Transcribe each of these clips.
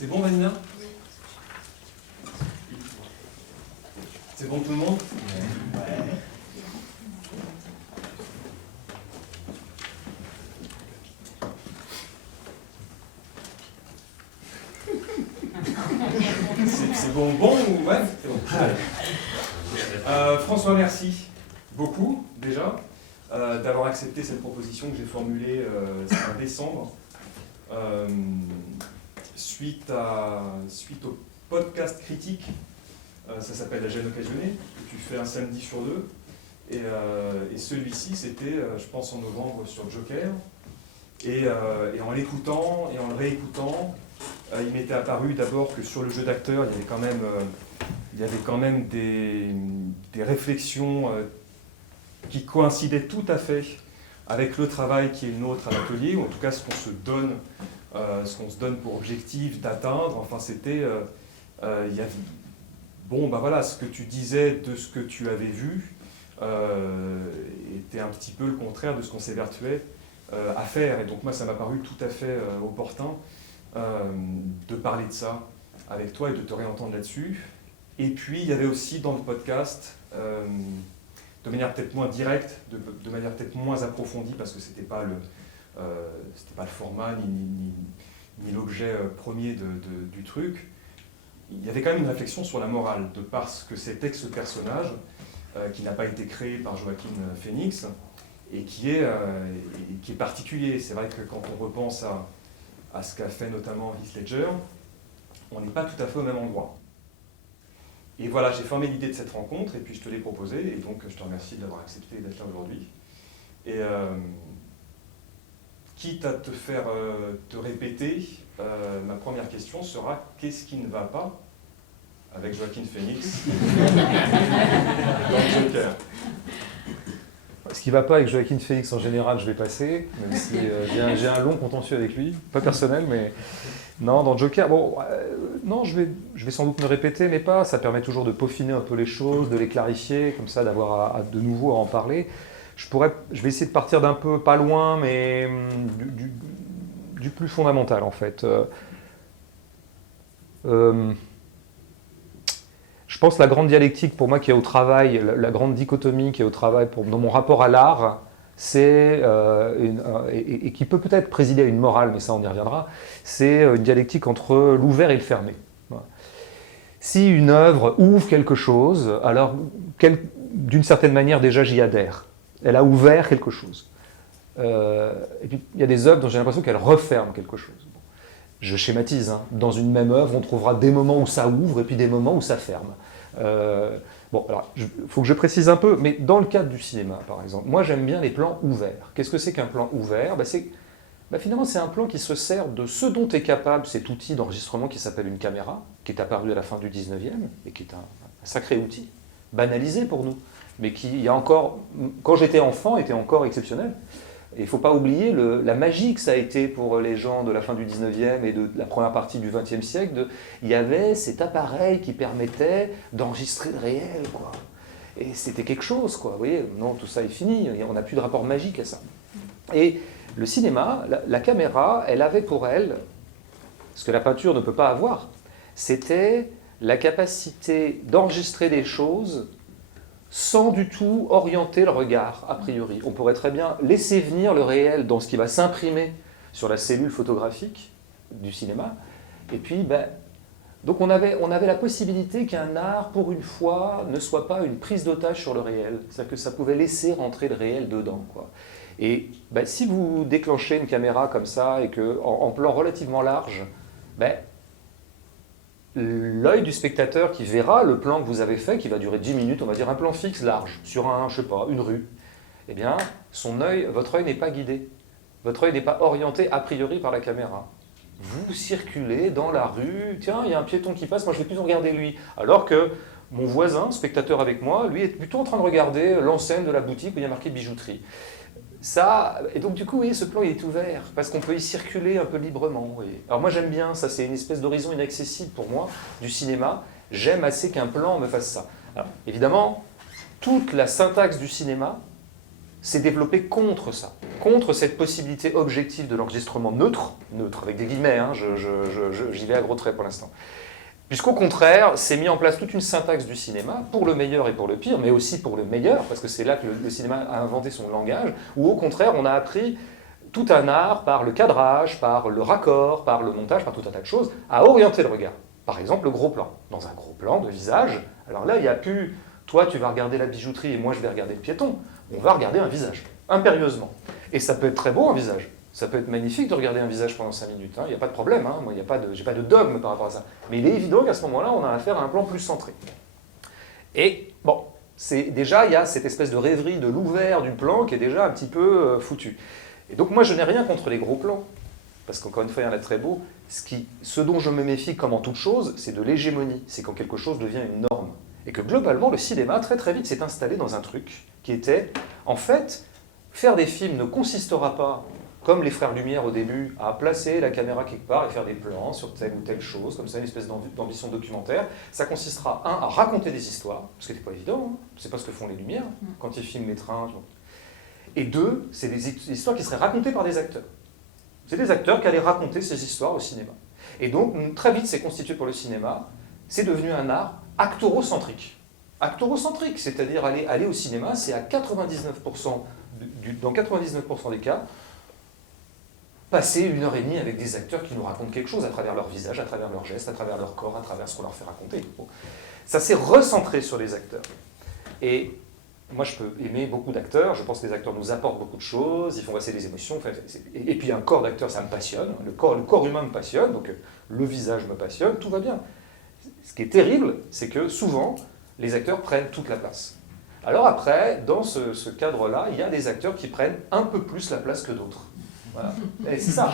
C'est bon, Vanina? C'est bon tout le monde? Ouais. C'est bon ou ouais? C'est bon. François, merci beaucoup déjà d'avoir accepté cette proposition que j'ai formulée en décembre suite au podcast critique. Ça s'appelle La Gêne Occasionnée, que tu fais un samedi sur deux. Et celui-ci, c'était, je pense, en novembre sur Joker. Et en l'écoutant et en le réécoutant, il m'était apparu d'abord que sur le jeu d'acteur, il y avait quand même des réflexions qui coïncidaient tout à fait avec le travail qui est le nôtre à l'atelier, ou en tout cas ce qu'on se donne pour objectif d'atteindre. Enfin, c'était... il y avait, bon, ben voilà, ce que tu disais de ce que tu avais vu était un petit peu le contraire de ce qu'on s'évertuait à faire. Et donc moi, ça m'a paru tout à fait opportun de parler de ça avec toi et de te réentendre là-dessus. Et puis, il y avait aussi dans le podcast, de manière peut-être moins directe, de manière peut-être moins approfondie, parce que c'était pas le format ni l'objet premier du truc, il y avait quand même une réflexion sur la morale, de par ce que c'était que ce personnage, qui n'a pas été créé par Joaquin Phoenix, et qui est particulier. C'est vrai que quand on repense à ce qu'a fait notamment Heath Ledger, on n'est pas tout à fait au même endroit. Et voilà, j'ai formé l'idée de cette rencontre, et puis je te l'ai proposée, et donc je te remercie de l'avoir accepté d'être là aujourd'hui. Et quitte à te faire te répéter, ma première question sera: qu'est-ce qui ne va pas avec Joaquin Phoenix dans le Joker? Ce qui ne va pas avec Joaquin Phoenix en général, je vais passer, même si j'ai un long contentieux avec lui, pas personnel, mais non, dans Joker, bon, non, je vais sans doute me répéter, mais pas, ça permet toujours de peaufiner un peu les choses, de les clarifier, comme ça, d'avoir de nouveau à en parler. Je vais essayer de partir d'un peu, pas loin, mais du plus fondamental, en fait. Je pense que la grande dialectique pour moi qui est au travail, la grande dichotomie qui est au travail dans mon rapport à l'art, c'est, et qui peut peut-être présider à une morale, mais ça on y reviendra, c'est une dialectique entre l'ouvert et le fermé. Voilà. Si une œuvre ouvre quelque chose, alors d'une certaine manière déjà j'y adhère. Elle a ouvert quelque chose. Et puis il y a des œuvres dont j'ai l'impression qu'elles referment quelque chose. Je schématise, hein. Dans une même œuvre, on trouvera des moments où ça ouvre et puis des moments où ça ferme. Bon, alors, il faut que je précise un peu, mais dans le cadre du cinéma, par exemple, moi j'aime bien les plans ouverts. Qu'est-ce que c'est qu'un plan ouvert? Finalement, c'est un plan qui se sert de ce dont est capable cet outil d'enregistrement qui s'appelle une caméra, qui est apparu à la fin du 19e, et qui est un sacré outil, banalisé pour nous, mais qui, il y a encore, quand j'étais enfant, était encore exceptionnel. Et il ne faut pas oublier la magie que ça a été pour les gens de la fin du 19e et de la première partie du 20e siècle. Il y avait cet appareil qui permettait d'enregistrer le réel, quoi. Et c'était quelque chose, quoi. Vous voyez, non, tout ça est fini, on n'a plus de rapport magique à ça. Et le cinéma, la caméra, elle avait pour elle, ce que la peinture ne peut pas avoir, c'était la capacité d'enregistrer des choses sans du tout orienter le regard, a priori. On pourrait très bien laisser venir le réel dans ce qui va s'imprimer sur la cellule photographique du cinéma. Et puis, donc on avait la possibilité qu'un art, pour une fois, ne soit pas une prise d'otage sur le réel. C'est-à-dire que ça pouvait laisser rentrer le réel dedans, quoi. Et si vous déclenchez une caméra comme ça, et qu'en plan relativement large, l'œil du spectateur qui verra le plan que vous avez fait, qui va durer 10 minutes, on va dire un plan fixe large, sur une rue, eh bien, votre œil n'est pas guidé. Votre œil n'est pas orienté a priori par la caméra. Vous circulez dans la rue, tiens, il y a un piéton qui passe, moi je vais plutôt regarder lui. Alors que mon voisin, spectateur avec moi, lui est plutôt en train de regarder l'enseigne de la boutique où il y a marqué bijouterie. Et donc du coup, vous voyez, ce plan il est ouvert, parce qu'on peut y circuler un peu librement. Alors moi j'aime bien, ça c'est une espèce d'horizon inaccessible pour moi, du cinéma. J'aime assez qu'un plan me fasse ça. Alors évidemment, toute la syntaxe du cinéma s'est développé contre ça, contre cette possibilité objective de l'enregistrement neutre avec des guillemets, hein, j'y vais à gros traits pour l'instant. Puisqu'au contraire, s'est mis en place toute une syntaxe du cinéma, pour le meilleur et pour le pire, mais aussi pour le meilleur, parce que c'est là que le cinéma a inventé son langage, où au contraire, on a appris tout un art par le cadrage, par le raccord, par le montage, par tout un tas de choses, à orienter le regard. Par exemple, le gros plan. Dans un gros plan de visage, alors là, il n'y a plus « toi, tu vas regarder la bijouterie et moi, je vais regarder le piéton ». On va regarder un visage, impérieusement. Et ça peut être très beau, un visage. Ça peut être magnifique de regarder un visage pendant 5 minutes, il n'y a pas de problème, hein. Moi, j'ai pas de dogme par rapport à ça. Mais il est évident qu'à ce moment-là, on a affaire à un plan plus centré. Et bon, déjà, il y a cette espèce de rêverie de l'ouvert du plan qui est déjà un petit peu foutu. Et donc moi, je n'ai rien contre les gros plans, parce qu'encore une fois, il y en a très beau. Ce dont je me méfie, comme en toute chose, c'est de l'hégémonie. C'est quand quelque chose devient une norme. Et que globalement, le cinéma, très très vite, s'est installé dans un truc qui était, en fait, faire des films ne consistera pas, comme les frères Lumière au début, à placer la caméra quelque part et faire des plans sur telle ou telle chose, comme ça, une espèce d'ambition documentaire. Ça consistera, à raconter des histoires, ce qui n'était pas évident, hein. C'est pas ce que font les Lumières, quand ils filment les trains. Et 2, c'est des histoires qui seraient racontées par des acteurs. C'est des acteurs qui allaient raconter ces histoires au cinéma. Et donc, très vite, c'est constitué pour le cinéma, c'est devenu un art actorocentrique. Actorocentrique, c'est-à-dire aller au cinéma, c'est à 99%, dans 99% des cas, passer 1h30 avec des acteurs qui nous racontent quelque chose à travers leur visage, à travers leurs gestes, à travers leur corps, à travers ce qu'on leur fait raconter. Bon. Ça s'est recentré sur les acteurs. Et moi, je peux aimer beaucoup d'acteurs, je pense que les acteurs nous apportent beaucoup de choses, ils font passer des émotions, et puis un corps d'acteur, ça me passionne, le corps humain me passionne, donc le visage me passionne, tout va bien. Ce qui est terrible, c'est que souvent, les acteurs prennent toute la place. Alors après, dans ce cadre-là, il y a des acteurs qui prennent un peu plus la place que d'autres. Voilà. Et c'est ça.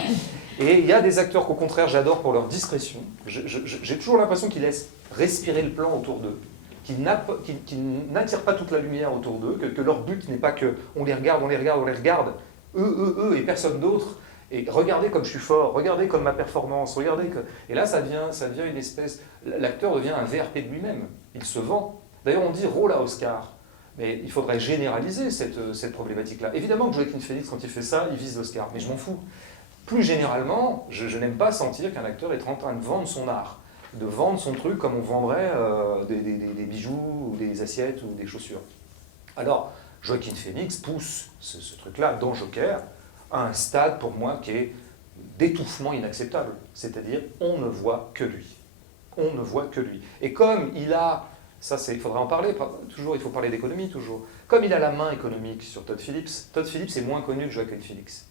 Et il y a des acteurs qu'au contraire, j'adore pour leur discrétion. J'ai toujours l'impression qu'ils laissent respirer le plan autour d'eux, qui n'attirent pas toute la lumière autour d'eux, que leur but n'est pas qu'on les regarde, eux et personne d'autre, et regardez comme je suis fort, regardez comme ma performance, regardez que... Et là, ça devient une espèce... L'acteur devient un VRP de lui-même, il se vend. D'ailleurs, on dit rôle à Oscar, mais il faudrait généraliser cette problématique-là. Évidemment que Joaquin Phoenix, quand il fait ça, il vise l'Oscar, mais je m'en fous. Plus généralement, je n'aime pas sentir qu'un acteur est en train de vendre son art, de vendre son truc comme on vendrait des bijoux, ou des assiettes, ou des chaussures. Alors, Joaquin Phoenix pousse ce truc-là dans Joker à un stade, pour moi, qui est d'étouffement inacceptable. C'est-à-dire, on ne voit que lui. On ne voit que lui. Et comme il a... Ça, il faudra en parler, toujours, il faut parler d'économie, toujours. Comme il a la main économique sur Todd Phillips est moins connu que Joaquin Phoenix.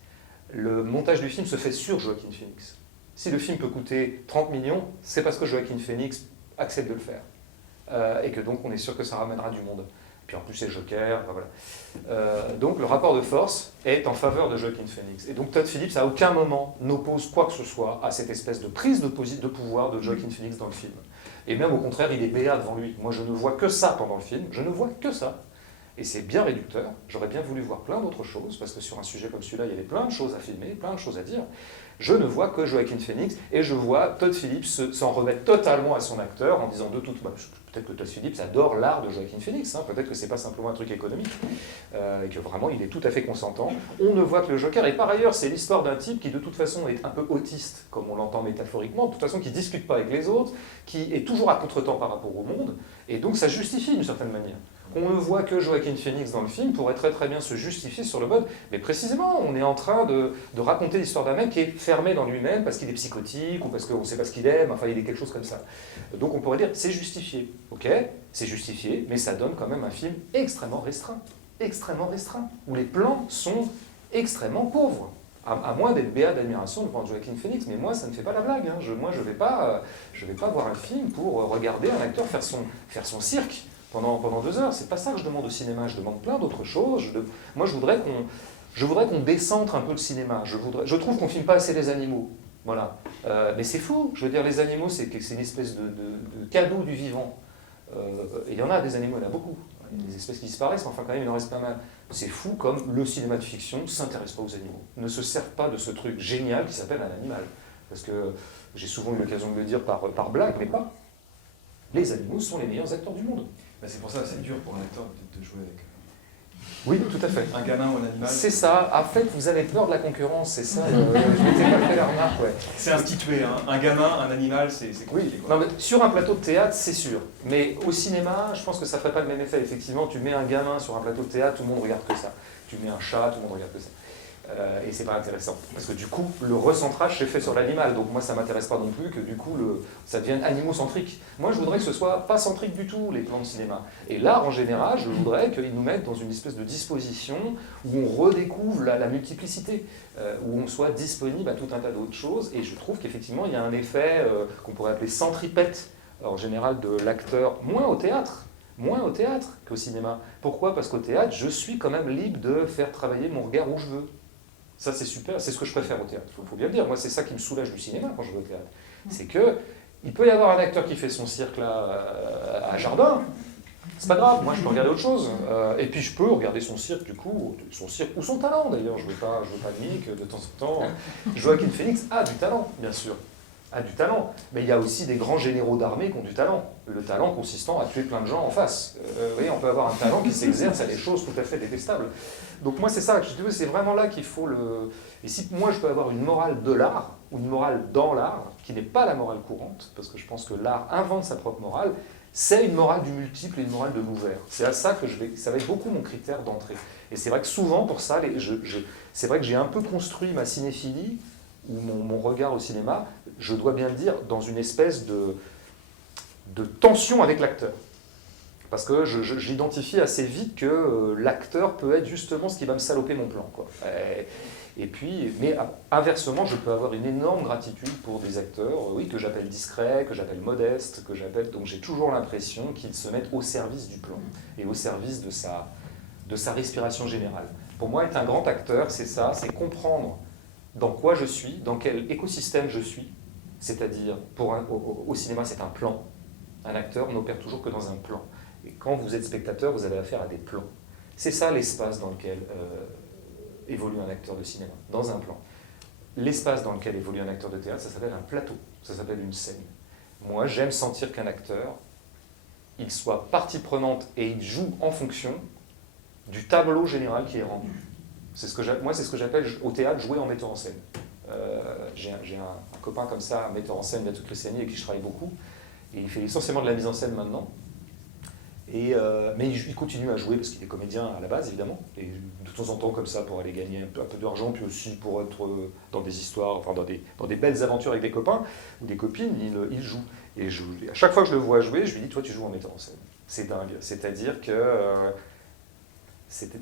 Le montage du film se fait sur Joaquin Phoenix. Si le film peut coûter 30 millions, c'est parce que Joaquin Phoenix accepte de le faire. Et que donc on est sûr que ça ramènera du monde. Puis en plus c'est Joker, voilà. Donc le rapport de force est en faveur de Joaquin Phoenix. Et donc Todd Phillips à aucun moment n'oppose quoi que ce soit à cette espèce de prise de pouvoir de Joaquin Phoenix dans le film. Et même au contraire, il est béat devant lui. Moi je ne vois que ça pendant le film, je ne vois que ça. Et c'est bien réducteur, j'aurais bien voulu voir plein d'autres choses, parce que sur un sujet comme celui-là, il y avait plein de choses à filmer, plein de choses à dire. Je ne vois que Joaquin Phoenix, et je vois Todd Phillips s'en remettre totalement à son acteur, en disant peut-être que Todd Phillips adore l'art de Joaquin Phoenix, hein, peut-être que c'est pas simplement un truc économique, et que vraiment il est tout à fait consentant. On ne voit que le Joker, et par ailleurs c'est l'histoire d'un type qui de toute façon est un peu autiste, comme on l'entend métaphoriquement, de toute façon qui ne discute pas avec les autres, qui est toujours à contre-temps par rapport au monde, et donc ça justifie d'une certaine manière. On ne voit que Joaquin Phoenix dans le film pourrait très très bien se justifier sur le mode, mais précisément, on est en train de raconter l'histoire d'un mec qui est fermé dans lui-même parce qu'il est psychotique ou parce qu'on ne sait pas ce qu'il aime, enfin il est quelque chose comme ça. Donc on pourrait dire, c'est justifié, ok, c'est justifié, mais ça donne quand même un film extrêmement restreint, où les plans sont extrêmement pauvres. À moins d'être béat d'admiration devant Joaquin Phoenix, mais moi ça ne fait pas la blague. Hein. Moi je vais pas voir un film pour regarder un acteur faire son cirque pendant 2 heures. C'est pas ça que je demande au cinéma, je demande plein d'autres choses. Moi je voudrais qu'on décentre un peu le cinéma. Je trouve qu'on filme pas assez les animaux. Voilà. Mais c'est fou, je veux dire, les animaux c'est une espèce de cadeau du vivant. Et il y en a des animaux, il y en a beaucoup. Il y a des espèces qui disparaissent, mais enfin quand même il en reste pas mal. C'est fou comme le cinéma de fiction ne s'intéresse pas aux animaux, ne se sert pas de ce truc génial qui s'appelle un animal. Parce que j'ai souvent eu l'occasion de le dire par blague, mais pas. Les animaux sont les meilleurs acteurs du monde. C'est pour ça que c'est dur pour un acteur de jouer Oui, tout à fait. Un gamin ou un animal. C'est ça. En fait, vous avez peur de la concurrence, c'est ça. Je m'étais pas fait la remarque, ouais. C'est institué, hein. Un gamin, un animal, c'est compliqué. Oui. Non, mais sur un plateau de théâtre, c'est sûr. Mais au cinéma, je pense que ça ne ferait pas le même effet. Effectivement, tu mets un gamin sur un plateau de théâtre, tout le monde regarde que ça. Tu mets un chat, tout le monde regarde que ça. Et c'est pas intéressant. Parce que du coup, le recentrage s'est fait sur l'animal. Donc moi, ça m'intéresse pas non plus que du coup, ça devienne animaux-centrique. Moi, je voudrais que ce soit pas centrique du tout, les plans de cinéma. Et l'art, en général, je voudrais qu'ils nous mettent dans une espèce de disposition où on redécouvre la multiplicité, où on soit disponible à tout un tas d'autres choses. Et je trouve qu'effectivement, il y a un effet qu'on pourrait appeler centripète, en général, de l'acteur, moins au théâtre qu'au cinéma. Pourquoi? Parce qu'au théâtre, je suis quand même libre de faire travailler mon regard où je veux. Ça, c'est super, c'est ce que je préfère au théâtre, il faut bien le dire. Moi, c'est ça qui me soulage du cinéma quand je vais au théâtre. C'est que il peut y avoir un acteur qui fait son cirque là à Jardin, c'est pas grave, moi je peux regarder autre chose. Et puis je peux regarder son cirque, du coup, son cirque ou son talent d'ailleurs. Je veux pas nier que de temps en temps, Joaquin Phoenix a du talent, bien sûr. A du talent. Mais il y a aussi des grands généraux d'armée qui ont du talent. Le talent consistant à tuer plein de gens en face. Vous voyez, on peut avoir un talent qui s'exerce à des choses tout à fait détestables. Donc moi, c'est ça, c'est vraiment là qu'il faut le... Et si moi, je peux avoir une morale de l'art, ou une morale dans l'art, qui n'est pas la morale courante, parce que je pense que l'art invente sa propre morale, c'est une morale du multiple et une morale de l'ouvert. C'est à ça que ça va être beaucoup mon critère d'entrée. Et c'est vrai que souvent, pour ça, c'est vrai que j'ai un peu construit ma cinéphilie, ou mon regard au cinéma, je dois bien le dire, dans une espèce de tension avec l'acteur. Parce que j'identifie assez vite que l'acteur peut être justement ce qui va me saloper mon plan, quoi. Et puis, mais inversement, je peux avoir une énorme gratitude pour des acteurs, oui, que j'appelle discrets, que j'appelle modestes, donc j'ai toujours l'impression qu'ils se mettent au service du plan et au service de sa respiration générale. Pour moi, être un grand acteur, c'est ça, c'est comprendre dans quoi je suis, dans quel écosystème je suis, c'est-à-dire, au cinéma, c'est un plan. Un acteur n'opère toujours que dans un plan. Et quand vous êtes spectateur, vous avez affaire à des plans. C'est ça l'espace dans lequel évolue un acteur de cinéma, dans un plan. L'espace dans lequel évolue un acteur de théâtre, ça s'appelle un plateau, ça s'appelle une scène. Moi, j'aime sentir qu'un acteur, il soit partie prenante et il joue en fonction du tableau général qui est rendu. Moi, c'est ce que j'appelle au théâtre jouer en metteur en scène. J'ai un copain comme ça, un metteur en scène, Mathieu Cristiani, avec qui je travaille beaucoup, et il fait essentiellement de la mise en scène maintenant. Mais il continue à jouer parce qu'il est comédien à la base, évidemment, et de temps en temps comme ça pour aller gagner un peu d'argent, puis aussi pour être dans des histoires, enfin dans des belles aventures avec des copains ou des copines, il joue. Et à chaque fois que je le vois jouer, je lui dis, toi tu joues en metteur en scène. C'est dingue. C'est-à-dire que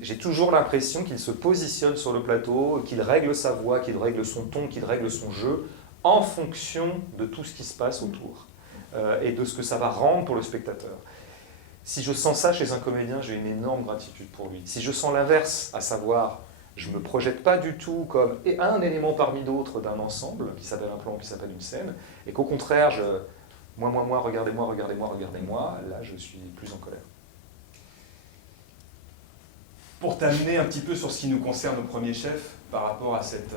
j'ai toujours l'impression qu'il se positionne sur le plateau, qu'il règle sa voix, qu'il règle son ton, qu'il règle son jeu en fonction de tout ce qui se passe autour et de ce que ça va rendre pour le spectateur. Si je sens ça chez un comédien, j'ai une énorme gratitude pour lui. Si je sens l'inverse, à savoir, je ne me projette pas du tout comme un élément parmi d'autres d'un ensemble, qui s'appelle un plan, qui s'appelle une scène, et qu'au contraire, moi, regardez-moi, là, je suis plus en colère. Pour t'amener un petit peu sur ce qui nous concerne au premier chef, par rapport à cette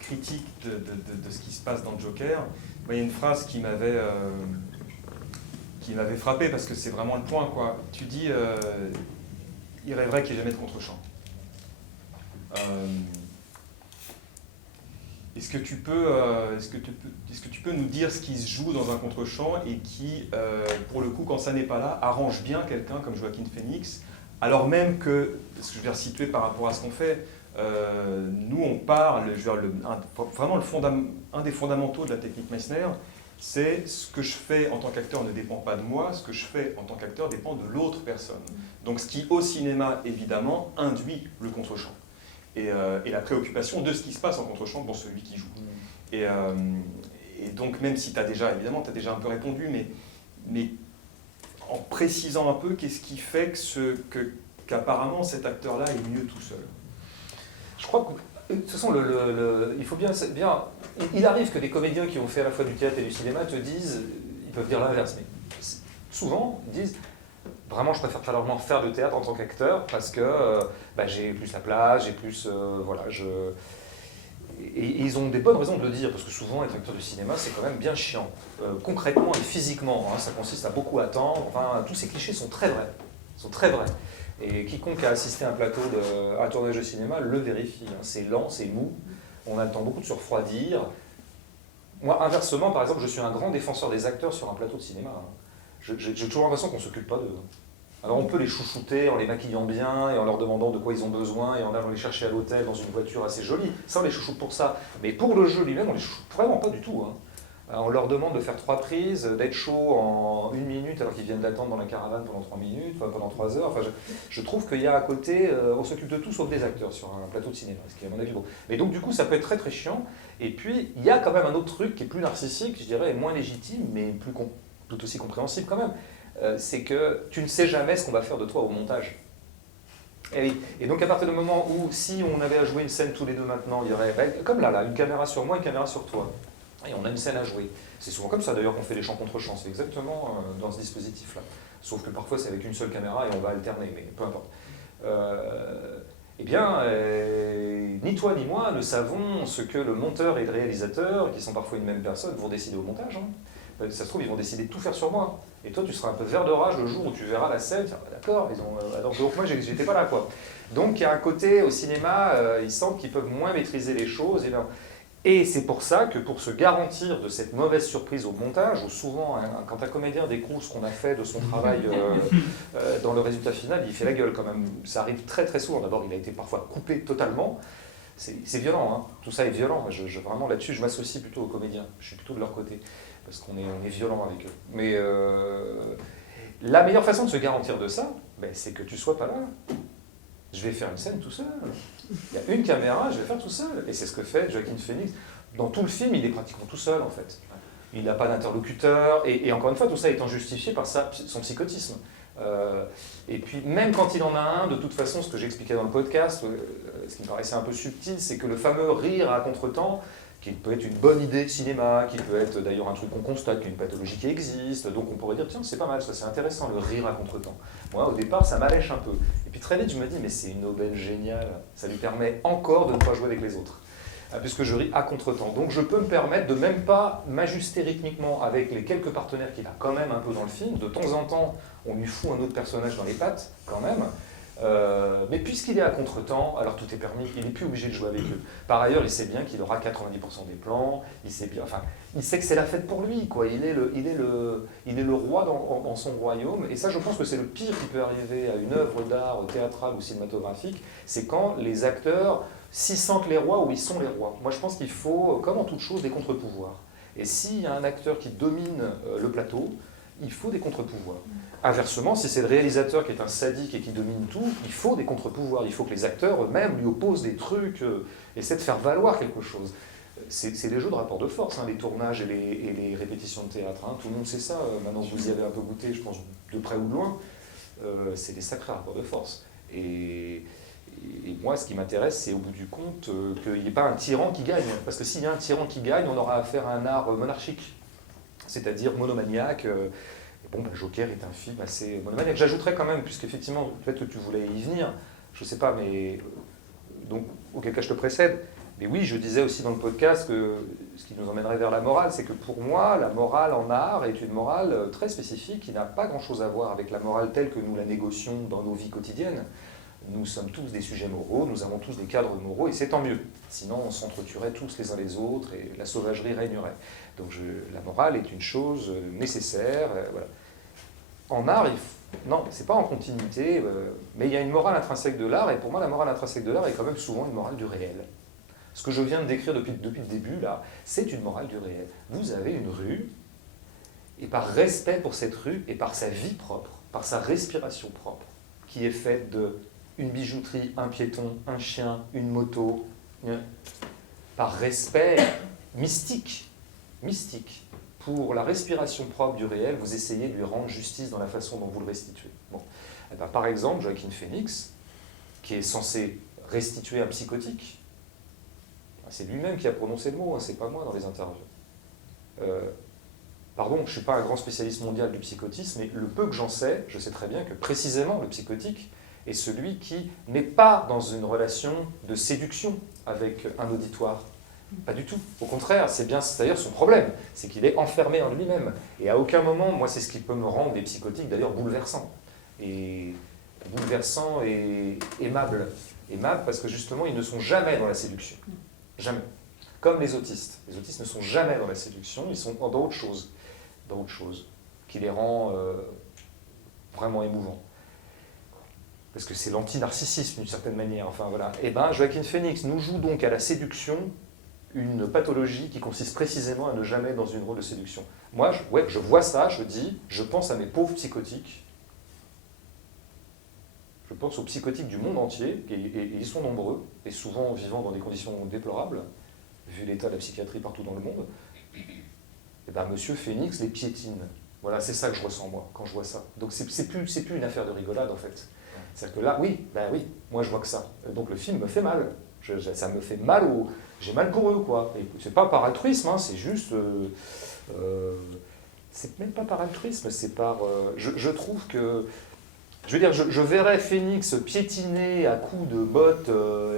critique de ce qui se passe dans Joker, il y a une phrase qui m'avait frappé, parce que c'est vraiment le point, quoi. Tu dis, il rêverait qu'il n'y ait jamais de contre-champ. Est-ce que tu peux nous dire ce qui se joue dans un contre-champ et qui, pour le coup, quand ça n'est pas là, arrange bien quelqu'un comme Joaquin Phoenix, alors même que, ce que je veux situer par rapport à ce qu'on fait, nous on parle, vraiment un des fondamentaux de la technique Meissner, c'est ce que je fais en tant qu'acteur ne dépend pas de moi, ce que je fais en tant qu'acteur dépend de l'autre personne. Donc ce qui au cinéma, évidemment, induit le contre-champ. Et la préoccupation de ce qui se passe en contre-champ pour celui qui joue. Et donc même si tu as déjà un peu répondu, mais en précisant un peu, qu'est-ce qui fait qu'apparemment cet acteur-là est mieux tout seul? Je crois que, de toute façon, il faut bien... Il arrive que des comédiens qui ont fait à la fois du théâtre et du cinéma te disent, ils peuvent dire l'inverse, mais souvent ils disent, vraiment je préfère vraiment faire du théâtre en tant qu'acteur parce que j'ai plus la place, j'ai plus... Et ils ont des bonnes raisons de le dire, parce que souvent être acteur de cinéma c'est quand même bien chiant. Concrètement et physiquement, ça consiste à beaucoup attendre, enfin tous ces clichés sont très vrais. Et quiconque a assisté à un tournage de cinéma le vérifie. Hein. C'est lent, c'est mou, on a le temps beaucoup de se refroidir. Moi, inversement, par exemple, je suis un grand défenseur des acteurs sur un plateau de cinéma. Hein. J'ai toujours l'impression qu'on ne s'occupe pas d'eux. Alors on peut les chouchouter en les maquillant bien et en leur demandant de quoi ils ont besoin et en allant les chercher à l'hôtel dans une voiture assez jolie. Ça, on les chouchoute pour ça. Mais pour le jeu lui-même, on les chouchoute vraiment pas du tout. Hein. On leur demande de faire 3 prises, d'être chaud en 1 minute alors qu'ils viennent d'attendre dans la caravane pendant 3 minutes, pendant 3 heures. Enfin, je trouve qu'il y a à côté, on s'occupe de tout sauf des acteurs sur un plateau de cinéma, ce qui est à mon avis bon. Mais donc du coup, ça peut être très très chiant. Et puis, il y a quand même un autre truc qui est plus narcissique, je dirais, et moins légitime, mais tout aussi compréhensible quand même. C'est que tu ne sais jamais ce qu'on va faire de toi au montage. Et, oui. Et donc à partir du moment où, si on avait à jouer une scène tous les deux maintenant, il y aurait, comme là, une caméra sur moi, une caméra sur toi. Et on a une scène à jouer. C'est souvent comme ça d'ailleurs qu'on fait les champs contre champs, c'est exactement dans ce dispositif-là. Sauf que parfois c'est avec une seule caméra et on va alterner, mais peu importe. Eh bien, ni toi ni moi ne savons ce que le monteur et le réalisateur, qui sont parfois une même personne, vont décider au montage. Hein. Ça se trouve, ils vont décider de tout faire sur moi. Et toi, tu seras un peu vert de rage le jour où tu verras la scène. D'accord, alors donc moi, j'étais pas là, quoi. Donc, il y a un côté, au cinéma, ils sentent qu'ils peuvent moins maîtriser les choses. Et c'est pour ça que pour se garantir de cette mauvaise surprise au montage, où souvent, quand un comédien découvre ce qu'on a fait de son travail dans le résultat final, il fait la gueule quand même. Ça arrive très très souvent. D'abord, il a été parfois coupé totalement. C'est violent, hein. Tout ça est violent. Vraiment, là-dessus, je m'associe plutôt aux comédiens. Je suis plutôt de leur côté. Parce qu'on est violent avec eux. Mais la meilleure façon de se garantir de ça, c'est que tu ne sois pas là. Je vais faire une scène tout seul. Il y a une caméra, je vais faire tout seul. Et c'est ce que fait Joaquin Phoenix. Dans tout le film, il est pratiquement tout seul, en fait. Il n'a pas d'interlocuteur. Et encore une fois, tout ça étant justifié par son psychotisme. Et puis, même quand il en a un, de toute façon, ce que j'expliquais dans le podcast, ce qui me paraissait un peu subtil, c'est que le fameux rire à contre-temps, qui peut être une bonne idée de cinéma, qui peut être d'ailleurs un truc qu'on constate, qu'il y a une pathologie qui existe, donc on pourrait dire, tiens, c'est pas mal, ça c'est intéressant, le rire à contre-temps. Moi, au départ, ça m'allèche un peu. Et puis très vite, je me dis, mais c'est une aubaine géniale, ça lui permet encore de ne pas jouer avec les autres, puisque je ris à contre-temps. Donc je peux me permettre de même pas m'ajuster rythmiquement avec les quelques partenaires qu'il a quand même un peu dans le film. De temps en temps, on lui fout un autre personnage dans les pattes, quand même. Mais puisqu'il est à contre-temps, alors tout est permis, il n'est plus obligé de jouer avec eux. Par ailleurs, il sait bien qu'il aura 90% des plans, il sait que c'est la fête pour lui, quoi. Il est le roi dans son royaume, et ça je pense que c'est le pire qui peut arriver à une œuvre d'art théâtrale ou cinématographique, c'est quand les acteurs s'y sentent les rois ou ils sont les rois. Moi je pense qu'il faut, comme en toute chose, des contre-pouvoirs. Et s'il y a un acteur qui domine le plateau, il faut des contre-pouvoirs. Inversement, si c'est le réalisateur qui est un sadique et qui domine tout, il faut des contre-pouvoirs. Il faut que les acteurs eux-mêmes lui opposent des trucs, essaient de faire valoir quelque chose. C'est des jeux de rapport de force, hein, les tournages et les répétitions de théâtre. Hein. Tout le monde sait ça. Maintenant que vous y avez un peu goûté, je pense, de près ou de loin, c'est des sacrés rapports de force. Et moi, ce qui m'intéresse, c'est au bout du compte qu'il n'y ait pas un tyran qui gagne. Parce que s'il y a un tyran qui gagne, on aura affaire à un art monarchique, c'est-à-dire monomaniaque. Joker est un film assez monomaniaque. J'ajouterais quand même, puisqu'effectivement, peut-être que tu voulais y venir, je ne sais pas, mais donc, auquel cas je te précède. Mais oui, je disais aussi dans le podcast que ce qui nous emmènerait vers la morale, c'est que pour moi, la morale en art est une morale très spécifique qui n'a pas grand-chose à voir avec la morale telle que nous la négocions dans nos vies quotidiennes. Nous sommes tous des sujets moraux, nous avons tous des cadres moraux, et c'est tant mieux. Sinon, on s'entretuerait tous les uns les autres et la sauvagerie régnerait. Donc la morale est une chose nécessaire. Voilà. En art, non, c'est pas en continuité, mais il y a une morale intrinsèque de l'art, et pour moi, la morale intrinsèque de l'art est quand même souvent une morale du réel. Ce que je viens de décrire depuis le début, là, c'est une morale du réel. Vous avez une rue, et par respect pour cette rue, et par sa vie propre, par sa respiration propre, qui est faite de une bijouterie, un piéton, un chien, une moto, par respect mystique, pour la respiration propre du réel, vous essayez de lui rendre justice dans la façon dont vous le restituez. Bon. Et ben, par exemple, Joaquin Phoenix, qui est censé restituer un psychotique, c'est lui-même qui a prononcé le mot, hein, c'est pas moi dans les interviews. Pardon, je ne suis pas un grand spécialiste mondial du psychotisme, mais le peu que j'en sais, je sais très bien que précisément le psychotique est celui qui n'est pas dans une relation de séduction avec un auditoire. Pas du tout. Au contraire, c'est d'ailleurs son problème, c'est qu'il est enfermé en lui-même. Et à aucun moment, moi, c'est ce qui peut me rendre des psychotiques d'ailleurs bouleversants. Et bouleversant et aimable. Aimable parce que justement, ils ne sont jamais dans la séduction. Jamais. Comme les autistes. Les autistes ne sont jamais dans la séduction, ils sont dans autre chose. Dans autre chose. Qui les rend vraiment émouvants. Parce que c'est l'anti-narcissisme d'une certaine manière. Enfin voilà. Et ben, Joaquin Phoenix nous joue donc à la séduction une pathologie qui consiste précisément à ne jamais être dans une rôle de séduction. Moi, je vois ça, je dis, je pense à mes pauvres psychotiques. Je pense aux psychotiques du monde entier, et ils sont nombreux, et souvent vivant dans des conditions déplorables, vu l'état de la psychiatrie partout dans le monde. Et ben, Monsieur Phoenix les piétine. Voilà, c'est ça que je ressens, moi, quand je vois ça. Donc, c'est plus une affaire de rigolade, en fait. C'est-à-dire que là, oui, moi, je vois que ça. Donc, le film me fait mal. Ça me fait mal j'ai mal pour eux, quoi. Et c'est pas par altruisme, hein, c'est juste... c'est même pas par altruisme, c'est par... je trouve que... Je veux dire, je verrais Phoenix piétiner à coups de bottes,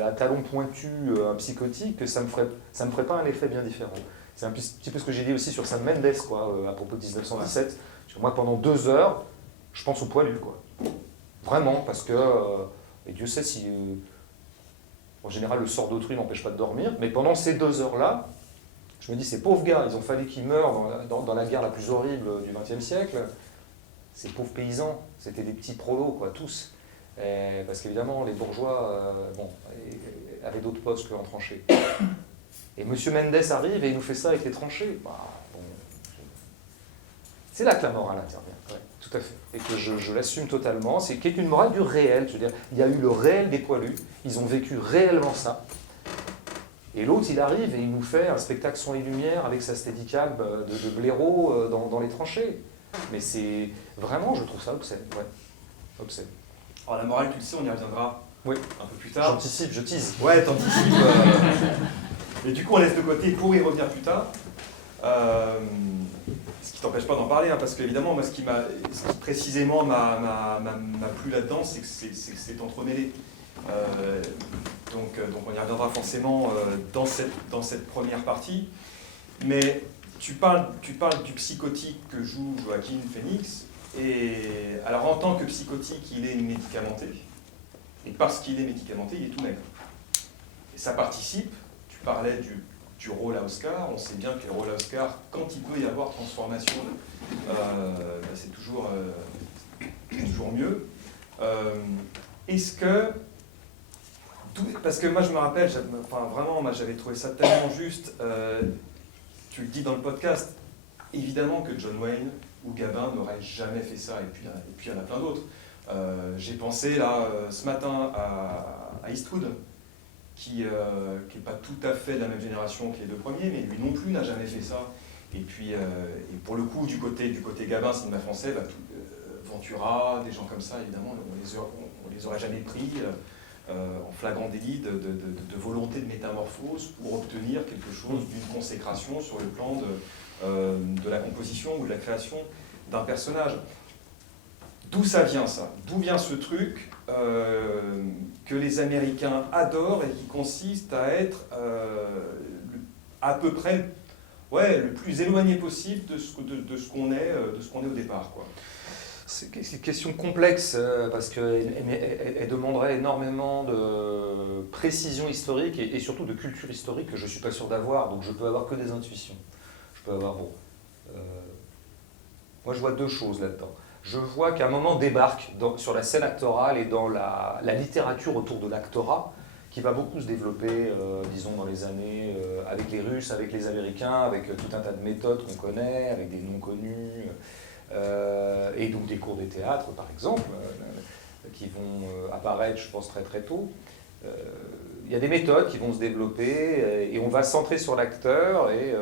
à talons pointus, un psychotique, que ça me ferait pas un effet bien différent. C'est un petit peu ce que j'ai dit aussi sur Sam Mendes, quoi, à propos de 1917. Parce que moi, pendant 2 heures, je pense au poilu, quoi. Vraiment, parce que... et Dieu sait si... en général, le sort d'autrui n'empêche pas de dormir, mais pendant ces 2 heures-là, je me dis, ces pauvres gars, ils ont fallu qu'ils meurent dans la guerre la plus horrible du XXe siècle. Ces pauvres paysans, c'était des petits prolos, quoi, tous. Parce qu'évidemment, les bourgeois avaient d'autres postes qu'en tranchée. Et M. Mendes arrive et il nous fait ça avec les tranchées. Bon, c'est là que la morale intervient, ouais, tout à fait. Et que je l'assume totalement. C'est qu'il y a une morale du réel. Je veux dire, il y a eu le réel des poilus. Ils ont vécu réellement ça. Et l'autre, il arrive et il nous fait un spectacle son et lumière avec sa steadicam de blaireau dans les tranchées. Mais c'est vraiment, je trouve ça obscène. Ouais. Obscène. Alors la morale, tu le sais, on y reviendra un peu plus tard. J'anticipe, je tease. Ouais, t'anticipes. Et du coup, on laisse de côté pour y revenir plus tard. Ce qui t'empêche pas d'en parler, hein, parce qu'évidemment, moi, ce qui précisément m'a plu là-dedans, c'est que c'est entremêlé. Donc on y reviendra forcément dans cette première partie. Mais tu parles du psychotique que joue Joaquin Phoenix. Et alors en tant que psychotique, il est médicamenté. Et parce qu'il est médicamenté, il est tout maigre. Et ça participe, tu parlais du rôle à Oscar, on sait bien que le rôle à Oscar, quand il peut y avoir transformation, c'est toujours mieux. Est-ce que... Parce que moi je me rappelle, vraiment, moi j'avais trouvé ça tellement juste, tu le dis dans le podcast, évidemment que John Wayne ou Gabin n'auraient jamais fait ça, et puis il y en a plein d'autres. J'ai pensé là ce matin à Eastwood, qui n'est pas tout à fait de la même génération que les 2 premiers, mais lui non plus n'a jamais fait ça. Et puis, et pour le coup, du côté Gabin, cinéma français, Ventura, des gens comme ça, évidemment, on les aurait jamais pris en flagrant délit de volonté de métamorphose pour obtenir quelque chose d'une consécration sur le plan de la composition ou de la création d'un personnage. D'où ça vient, ça? D'où vient ce truc que les Américains adorent et qui consiste à être à peu près le plus éloigné possible de ce qu'on est au départ, quoi. C'est une question complexe parce qu'elle demanderait énormément de précision historique et surtout de culture historique que je ne suis pas sûr d'avoir, donc je peux avoir que des intuitions. Je peux avoir, moi je vois 2 choses là-dedans. Je vois qu'à un moment débarque sur la scène actorale et dans la littérature autour de l'actorat, qui va beaucoup se développer, disons, dans les années, avec les Russes, avec les Américains, avec tout un tas de méthodes qu'on connaît, avec des noms connus, et donc des cours de théâtre, par exemple, qui vont apparaître, je pense, très très tôt. Il y a des méthodes qui vont se développer, et on va se centrer sur l'acteur, et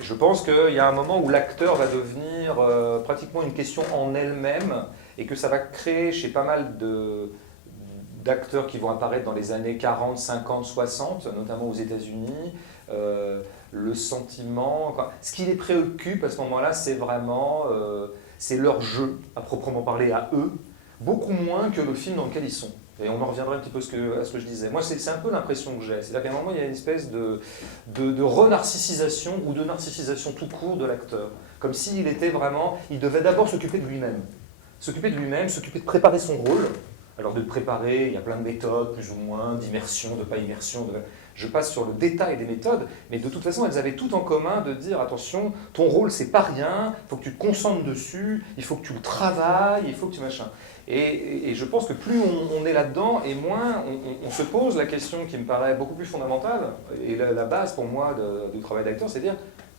je pense qu'il y a un moment où l'acteur va devenir pratiquement une question en elle-même et que ça va créer chez pas mal d'acteurs qui vont apparaître dans les années 40, 50, 60, notamment aux États-Unis, le sentiment... Ce qui les préoccupe à ce moment-là, c'est vraiment c'est leur jeu, à proprement parler, à eux, beaucoup moins que le film dans lequel ils sont. Et on en reviendra un petit peu à ce que je disais. Moi, c'est un peu l'impression que j'ai. C'est-à-dire qu'à un moment, il y a une espèce de renarcissisation ou de narcissisation tout court de l'acteur. Comme s'il était vraiment, il devait d'abord s'occuper de lui-même. S'occuper de préparer son rôle. Alors de le préparer, il y a plein de méthodes, plus ou moins, d'immersion, de pas immersion. Je passe sur le détail des méthodes, mais de toute façon, elles avaient tout en commun de dire, attention, ton rôle, c'est pas rien, il faut que tu te concentres dessus, il faut que tu le travailles, il faut que tu machin. Et je pense que plus on est là-dedans, et moins on se pose la question qui me paraît beaucoup plus fondamentale, et la base pour moi du travail d'acteur, c'est de dire,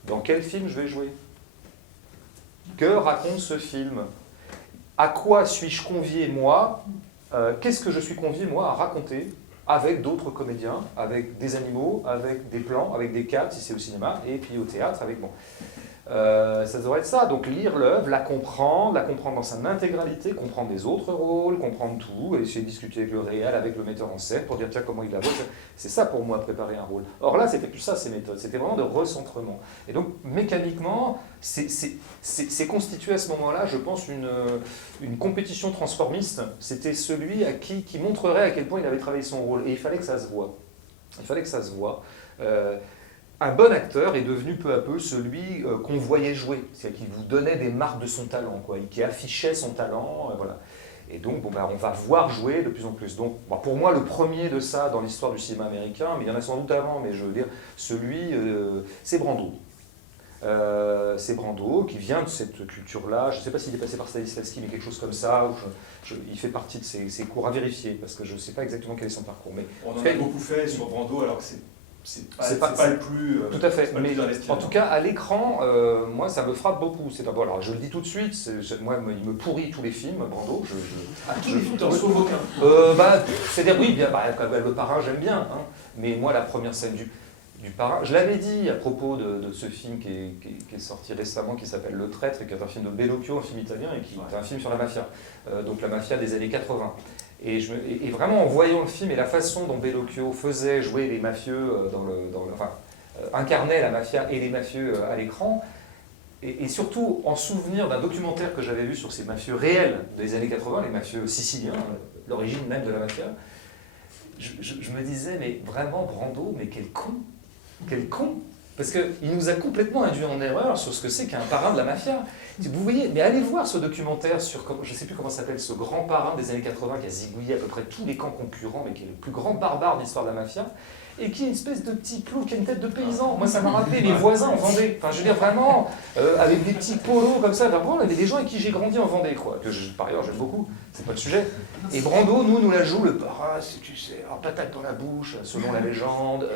dans quel film je vais jouer? Que raconte ce film? À quoi suis-je convié, moi? Qu'est-ce que je suis convié, moi, à raconter avec d'autres comédiens, avec des animaux, avec des plans, avec des cadres, si c'est au cinéma, et puis au théâtre, avec bon. Ça devrait être ça, donc lire l'œuvre, la comprendre dans sa intégralité, comprendre les autres rôles, comprendre tout, et essayer de discuter avec le réel, avec le metteur en scène, pour dire tiens comment il a voté. C'est ça pour moi, préparer un rôle. Or là, c'était plus ça ces méthodes, c'était vraiment de recentrement. Et donc mécaniquement, c'est constitué à ce moment-là, je pense, une compétition transformiste. C'était celui qui montrerait à quel point il avait travaillé son rôle, et il fallait que ça se voie. Un bon acteur est devenu peu à peu celui qu'on voyait jouer, c'est-à-dire qu'il vous donnait des marques de son talent, quoi, qui affichait son talent, voilà. Et donc, on va voir jouer de plus en plus. Donc, pour moi, le premier de ça dans l'histoire du cinéma américain, mais il y en a sans doute avant, mais je veux dire, c'est Brando. C'est Brando qui vient de cette culture-là. Je ne sais pas s'il est passé par Stanislavski, mais quelque chose comme ça. Il fait partie de ses cours à vérifier, parce que je ne sais pas exactement quel est son parcours. Mais on en a beaucoup fait sur Brando, alors que c'est pas le plus. Tout à fait. Mais en tout cas, à l'écran, moi, ça me frappe beaucoup. Alors, je le dis tout de suite. Moi, il me pourrit tous les films, Brando. Tous les films, t'en sauves aucun. C'est-à-dire, oui, bien, Le Parrain, j'aime bien. Hein, mais moi, la première scène du Parrain, je l'avais dit à propos de ce film qui est sorti récemment, qui s'appelle Le Traître, et qui est un film de Bellocchio, un film italien, et qui est un film sur la mafia. Donc la mafia des années 80. Et vraiment en voyant le film et la façon dont Bellocchio faisait jouer les mafieux, incarnait la mafia et les mafieux à l'écran, et surtout en souvenir d'un documentaire que j'avais vu sur ces mafieux réels des années 80, les mafieux siciliens, l'origine même de la mafia, je me disais, mais vraiment Brando, mais quel con. Parce qu'il nous a complètement induit en erreur sur ce que c'est qu'un parrain de la mafia. Vous voyez, mais allez voir ce documentaire sur, je ne sais plus comment ça s'appelle, ce grand parrain des années 80 qui a zigouillé à peu près tous les camps concurrents, mais qui est le plus grand barbare de l'histoire de la mafia, et qui est une espèce de petit clou, qui a une tête de paysan. Moi, ça m'a rappelé mes voisins en Vendée. Enfin, je veux dire, vraiment, avec des petits polos comme ça. Vraiment, il y avait des gens avec qui j'ai grandi en Vendée, quoi. Par ailleurs, j'aime beaucoup, c'est pas le sujet. Et Brando, nous la joue le parrain, tu sais, en patate dans la bouche, selon la légende.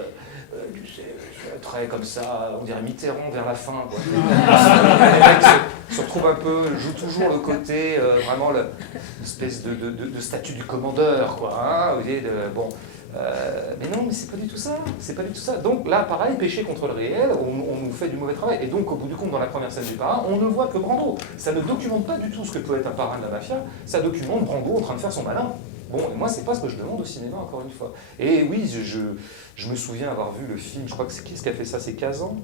Tu sais, un trait comme ça, on dirait Mitterrand vers la fin. Quoi. Les mecs se retrouvent un peu, jouent toujours le côté, vraiment l'espèce de statut du commandeur, quoi. Hein, vous voyez, mais non, mais c'est pas du tout ça. Donc là, pareil, péché contre le réel, on nous fait du mauvais travail. Et donc, au bout du compte, dans la première scène du parrain, on ne voit que Brando. Ça ne documente pas du tout ce que peut être un parrain de la mafia, ça documente Brando en train de faire son malin. Bon, et moi, c'est pas ce que je demande au cinéma, encore une fois. Et oui, je me souviens avoir vu le film, je crois que qu'est-ce qui a fait ça, c'est Kazan.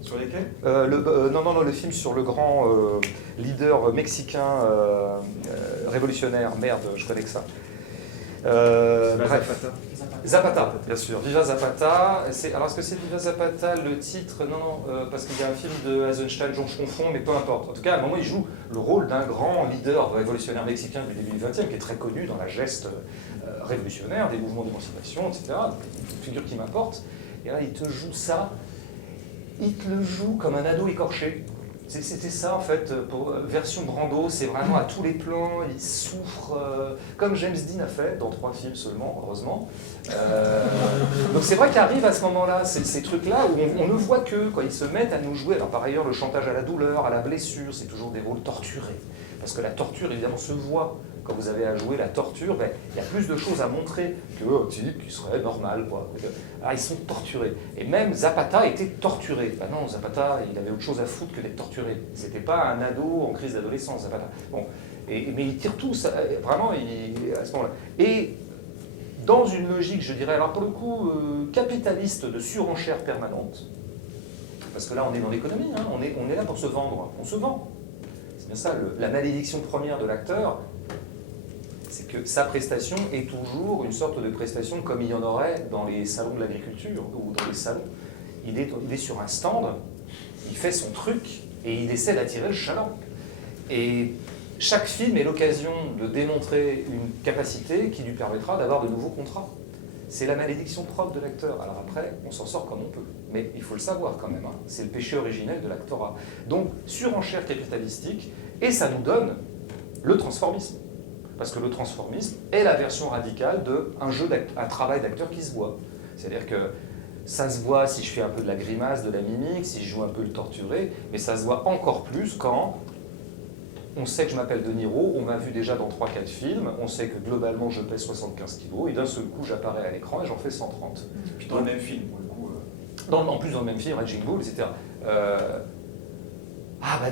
Sur lesquels Non, le film sur le grand leader mexicain révolutionnaire. Merde, je connais que ça. Bref. Zapata, bien sûr. Viva Zapata. Alors, est-ce que c'est Viva Zapata le titre? Non, parce qu'il y a un film de Eisenstein, dont je confonds, mais peu importe. En tout cas, à un moment, il joue le rôle d'un grand leader révolutionnaire mexicain du début du XXe, qui est très connu dans la geste révolutionnaire, des mouvements d'émancipation, etc. Une figure qui m'importe. Et là, il te joue ça. Il te le joue comme un ado écorché. C'était ça en fait, version Brando, c'est vraiment à tous les plans, il souffre, comme James Dean a fait, dans 3 films seulement, heureusement. Donc c'est vrai qu'arrive à ce moment-là, ces trucs-là où on ne voit que, quand ils se mettent à nous jouer, alors par ailleurs le chantage à la douleur, à la blessure, c'est toujours des rôles torturés. Parce que la torture évidemment se voit. Quand vous avez à jouer la torture, il y a plus de choses à montrer qu'un type qui serait normal, quoi. Alors, ils sont torturés. Et même Zapata était torturé. Ben non, Zapata, il avait autre chose à foutre que d'être torturé. C'était pas un ado en crise d'adolescence, Zapata. Bon. Mais il tire tout, vraiment, à ce moment-là. Et dans une logique, je dirais, alors pour le coup, capitaliste de surenchère permanente, parce que là, on est dans l'économie, hein, on est là pour se vendre. On se vend. C'est bien ça, la malédiction première de l'acteur, c'est que sa prestation est toujours une sorte de prestation comme il y en aurait dans les salons de l'agriculture ou dans les salons. Il est sur un stand, il fait son truc, Et il essaie d'attirer le chaland. Et chaque film est l'occasion de démontrer une capacité qui lui permettra d'avoir de nouveaux contrats. C'est la malédiction propre de l'acteur. Alors après, on s'en sort comme on peut. Mais il faut le savoir quand même, hein. C'est le péché originel de l'actorat. Donc, surenchère capitalistique, et ça nous donne le transformisme. Parce que le transformisme est la version radicale d'un travail d'acteur qui se voit. C'est-à-dire que ça se voit si je fais un peu de la grimace, de la mimique, si je joue un peu le torturé, mais ça se voit encore plus quand on sait que je m'appelle De Niro, on m'a vu déjà dans 3-4 films, on sait que globalement je pèse 75 kilos, et d'un seul coup j'apparais à l'écran et j'en fais 130. Puis dans le même film, pour le coup. En plus dans le même film, Raging Bull, etc.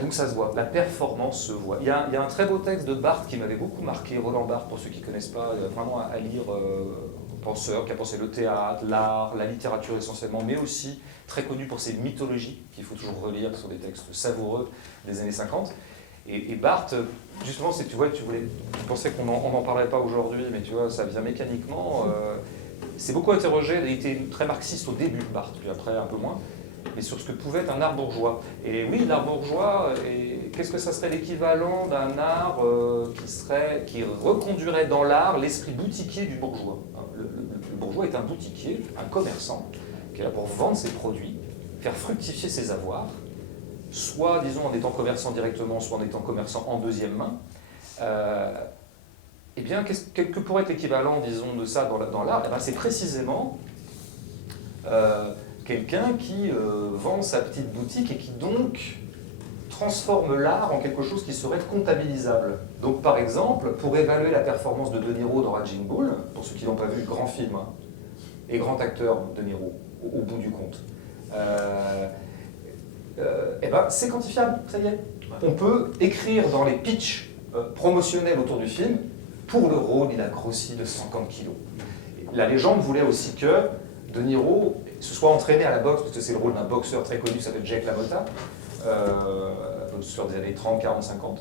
Donc ça se voit, la performance se voit. Il y a un très beau texte de Barthes qui m'avait beaucoup marqué, Roland Barthes, pour ceux qui ne connaissent pas, vraiment à lire, penseur, qui a pensé le théâtre, l'art, la littérature essentiellement, mais aussi très connu pour ses mythologies, qu'il faut toujours relire, qui sont des textes savoureux des années 50. Et Barthes, justement, tu pensais qu'on n'en parlerait pas aujourd'hui, mais tu vois, ça vient mécaniquement. C'est beaucoup interrogé, il était très marxiste au début, Barthes, puis après un peu moins, mais sur ce que pouvait être un art bourgeois. Et oui, l'art bourgeois, qu'est-ce que ça serait l'équivalent d'un art qui reconduirait dans l'art l'esprit boutiquier du bourgeois. Le bourgeois est un boutiquier, un commerçant, qui est là pour vendre ses produits, faire fructifier ses avoirs, soit, disons, en étant commerçant directement, soit en étant commerçant en deuxième main. Eh bien, que pourrait être l'équivalent, disons, de ça dans l'art? C'est précisément quelqu'un qui vend sa petite boutique et qui donc transforme l'art en quelque chose qui serait comptabilisable. Donc, par exemple, pour évaluer la performance de De Niro dans Raging Bull, pour ceux qui n'ont pas vu, grand film, hein, et grand acteur, De Niro, au bout du compte, c'est quantifiable, ça y est. On peut écrire dans les pitchs promotionnels autour du film, pour le rôle, il a grossi de 50 kilos. La légende voulait aussi que De Niro se soit entraîné à la boxe, parce que c'est le rôle d'un boxeur très connu qui s'appelle Jake LaMotta, boxeur des années 30, 40, 50,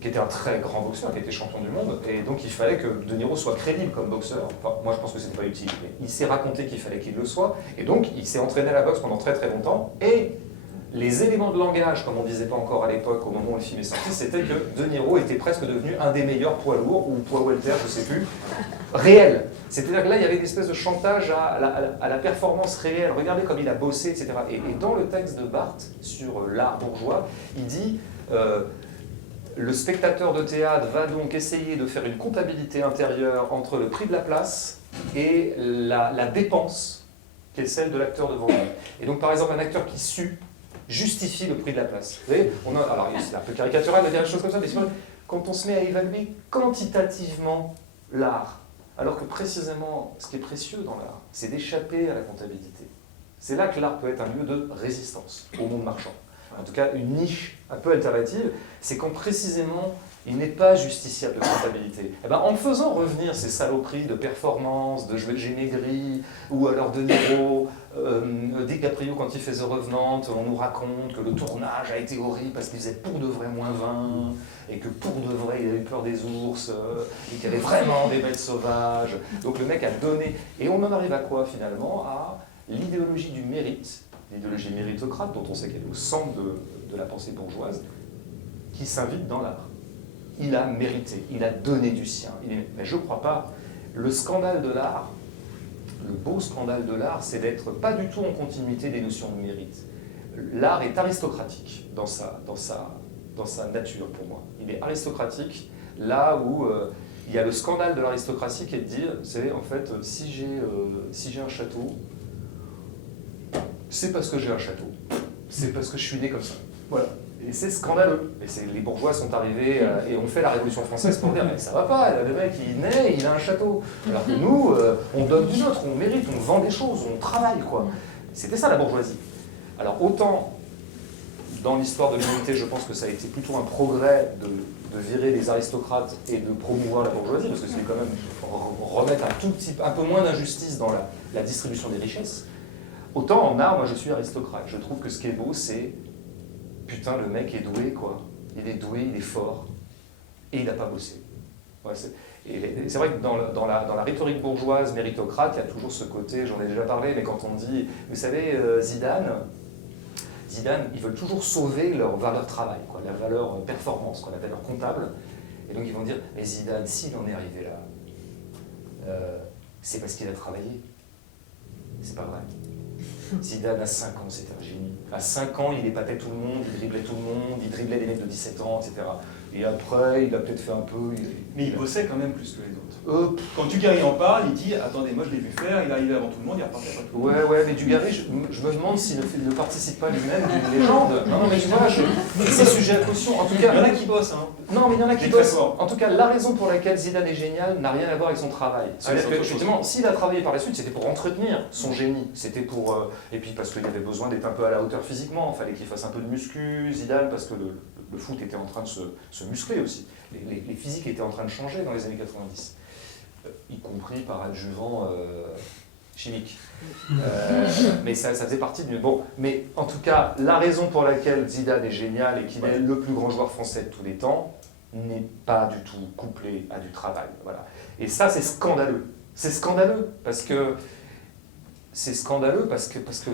qui était un très grand boxeur, qui était champion du monde, et donc il fallait que De Niro soit crédible comme boxeur. Enfin, moi je pense que c'est pas utile, mais il s'est raconté qu'il fallait qu'il le soit, et donc il s'est entraîné à la boxe pendant très très longtemps, et les éléments de langage, comme on ne disait pas encore à l'époque, au moment où le film est sorti, c'était que De Niro était presque devenu un des meilleurs poids lourds, ou poids welter, je ne sais plus, réel. C'est-à-dire que là, il y avait une espèce de chantage à la performance réelle. Regardez comme il a bossé, etc. Et dans le texte de Barthes sur l'art bourgeois, il dit le spectateur de théâtre va donc essayer de faire une comptabilité intérieure entre le prix de la place et la dépense qui est celle de l'acteur devant lui. Et donc, par exemple, un acteur qui sue justifie le prix de la place. Vous voyez, alors c'est un peu caricatural de dire des choses comme ça, mais c'est vrai, quand on se met à évaluer quantitativement l'art, alors que précisément, ce qui est précieux dans l'art, c'est d'échapper à la comptabilité. C'est là que l'art peut être un lieu de résistance au monde marchand. En tout cas, une niche un peu alternative, c'est quand précisément il n'est pas justiciable de comptabilité. En faisant revenir ces saloperies de performance, de j'ai maigri, ou alors De Niro, DiCaprio quand il fait The Revenant, on nous raconte que le tournage a été horrible parce qu'il faisait pour de vrai -20, et que pour de vrai il avait peur des ours, et qu'il y avait vraiment des bêtes sauvages. Donc le mec a donné. Et on en arrive à quoi finalement? À l'idéologie du mérite, l'idéologie méritocrate, dont on sait qu'elle est au centre de la pensée bourgeoise, qui s'invite dans l'art. Il a mérité, il a donné du sien. Mais je ne crois pas. Le scandale de l'art, le beau scandale de l'art, c'est d'être pas du tout en continuité des notions de mérite. L'art est aristocratique dans sa nature, pour moi. Il est aristocratique là où il y a le scandale de l'aristocratie qui est de dire, c'est en fait, si j'ai un château, c'est parce que j'ai un château. C'est parce que je suis né comme ça. Voilà. Et c'est scandaleux. Et les bourgeois sont arrivés et ont fait la Révolution française pour dire mais ça va pas, le mec il naît, il a un château. Alors que nous, on donne du nôtre, on mérite, on vend des choses, on travaille quoi. C'était ça la bourgeoisie. Alors autant dans l'histoire de l'humanité, je pense que ça a été plutôt un progrès de virer les aristocrates et de promouvoir la bourgeoisie, parce que c'est quand même remettre un peu moins d'injustice dans la distribution des richesses. Autant en art, moi je suis aristocrate. Je trouve que ce qui est beau, c'est putain, le mec est doué, quoi. Il est doué, il est fort, et il n'a pas bossé. Ouais, c'est vrai que dans la rhétorique bourgeoise méritocrate, il y a toujours ce côté, j'en ai déjà parlé, mais quand on dit, vous savez, Zidane, Zidane, ils veulent toujours sauver leur valeur travail, quoi, leur valeur performance, qu'on appelle leur comptable. Et donc ils vont dire, mais Zidane, s'il en est arrivé là, c'est parce qu'il a travaillé. C'est pas vrai. Zidane, à 5 ans, c'était un génie. À 5 ans, il épatait tout le monde, il driblait tout le monde, il driblait des mecs de 17 ans, etc. Et après, il a peut-être fait un peu... Mais il bossait quand même plus que les autres. Quand Dugarry en parle, il dit « Attendez, moi je l'ai vu faire, il est arrivé avant tout le monde, il repartait après tout le monde. » Ouais, mais Dugarry, je me demande s'il ne participe pas lui-même d'une légende. Non, mais tu vois, c'est sujet à caution. En tout cas, il y en a qui bossent, hein. Non, mais il y en a qui bossent. En tout cas, la raison pour laquelle Zidane est génial n'a rien à voir avec son travail. C'est-à-dire que, justement, s'il a travaillé par la suite, c'était pour entretenir son génie. C'était pour... et puis parce qu'il avait besoin d'être un peu à la hauteur physiquement. Il fallait qu'il fasse un peu de muscu, Zidane, parce que le foot était en train de se muscler aussi. Les physiques étaient en train de changer dans les années 90, y compris par adjuvant chimique. Mais ça faisait partie d'une... Bon, mais en tout cas, la raison pour laquelle Zidane est génial et qu'il est le plus grand joueur français de tous les temps n'est pas du tout couplé à du travail. Voilà. Et ça, c'est scandaleux. C'est scandaleux parce que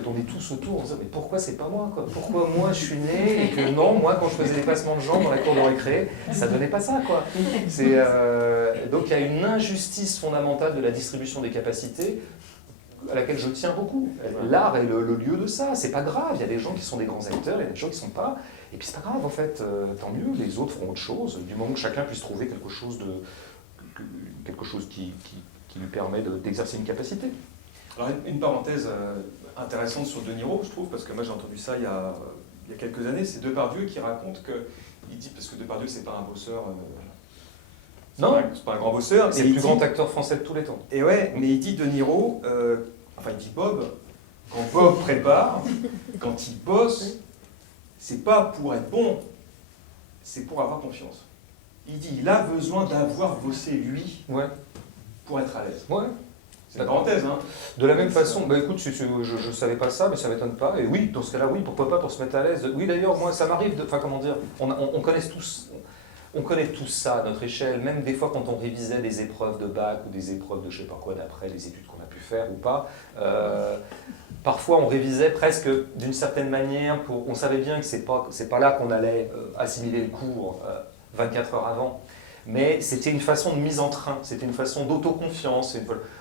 qu'on est tous autour, on se dit, mais pourquoi c'est pas moi, quoi? Pourquoi moi je suis né et que non, moi quand je faisais des passements de jambes dans la cour de récré, ça donnait pas ça, quoi. Donc il y a une injustice fondamentale de la distribution des capacités à laquelle je tiens beaucoup. L'art est le lieu de ça, c'est pas grave, il y a des gens qui sont des grands acteurs, il y a des gens qui sont pas, et puis c'est pas grave en fait, tant mieux, les autres feront autre chose, du moment que chacun puisse trouver quelque chose qui lui permet d'exercer une capacité. Alors une parenthèse intéressante sur De Niro, je trouve, parce que moi j'ai entendu ça il y a quelques années, c'est Depardieu qui raconte que, il dit, parce que Depardieu c'est pas un bosseur, c'est pas un grand bosseur, c'est le plus grand acteur français de tous les temps. Et ouais, mais il dit De Niro, il dit Bob, quand Bob prépare, quand il bosse, c'est pas pour être bon, c'est pour avoir confiance. Il dit, il a besoin d'avoir bossé lui pour être à l'aise. Ouais. C'est une parenthèse, hein. De la même façon, écoute, je savais pas ça, mais ça m'étonne pas. Et oui, dans ce cas-là, oui, pourquoi pas pour se mettre à l'aise. Oui, d'ailleurs, moi, ça m'arrive on connaît tous ça à notre échelle, même des fois quand on révisait des épreuves de bac ou des épreuves de je sais pas quoi d'après les études qu'on a pu faire ou pas. Parfois, on révisait presque d'une certaine manière, on savait bien que c'est pas là qu'on allait assimiler le cours 24 heures avant. Mais c'était une façon de mise en train, c'était une façon d'autoconfiance.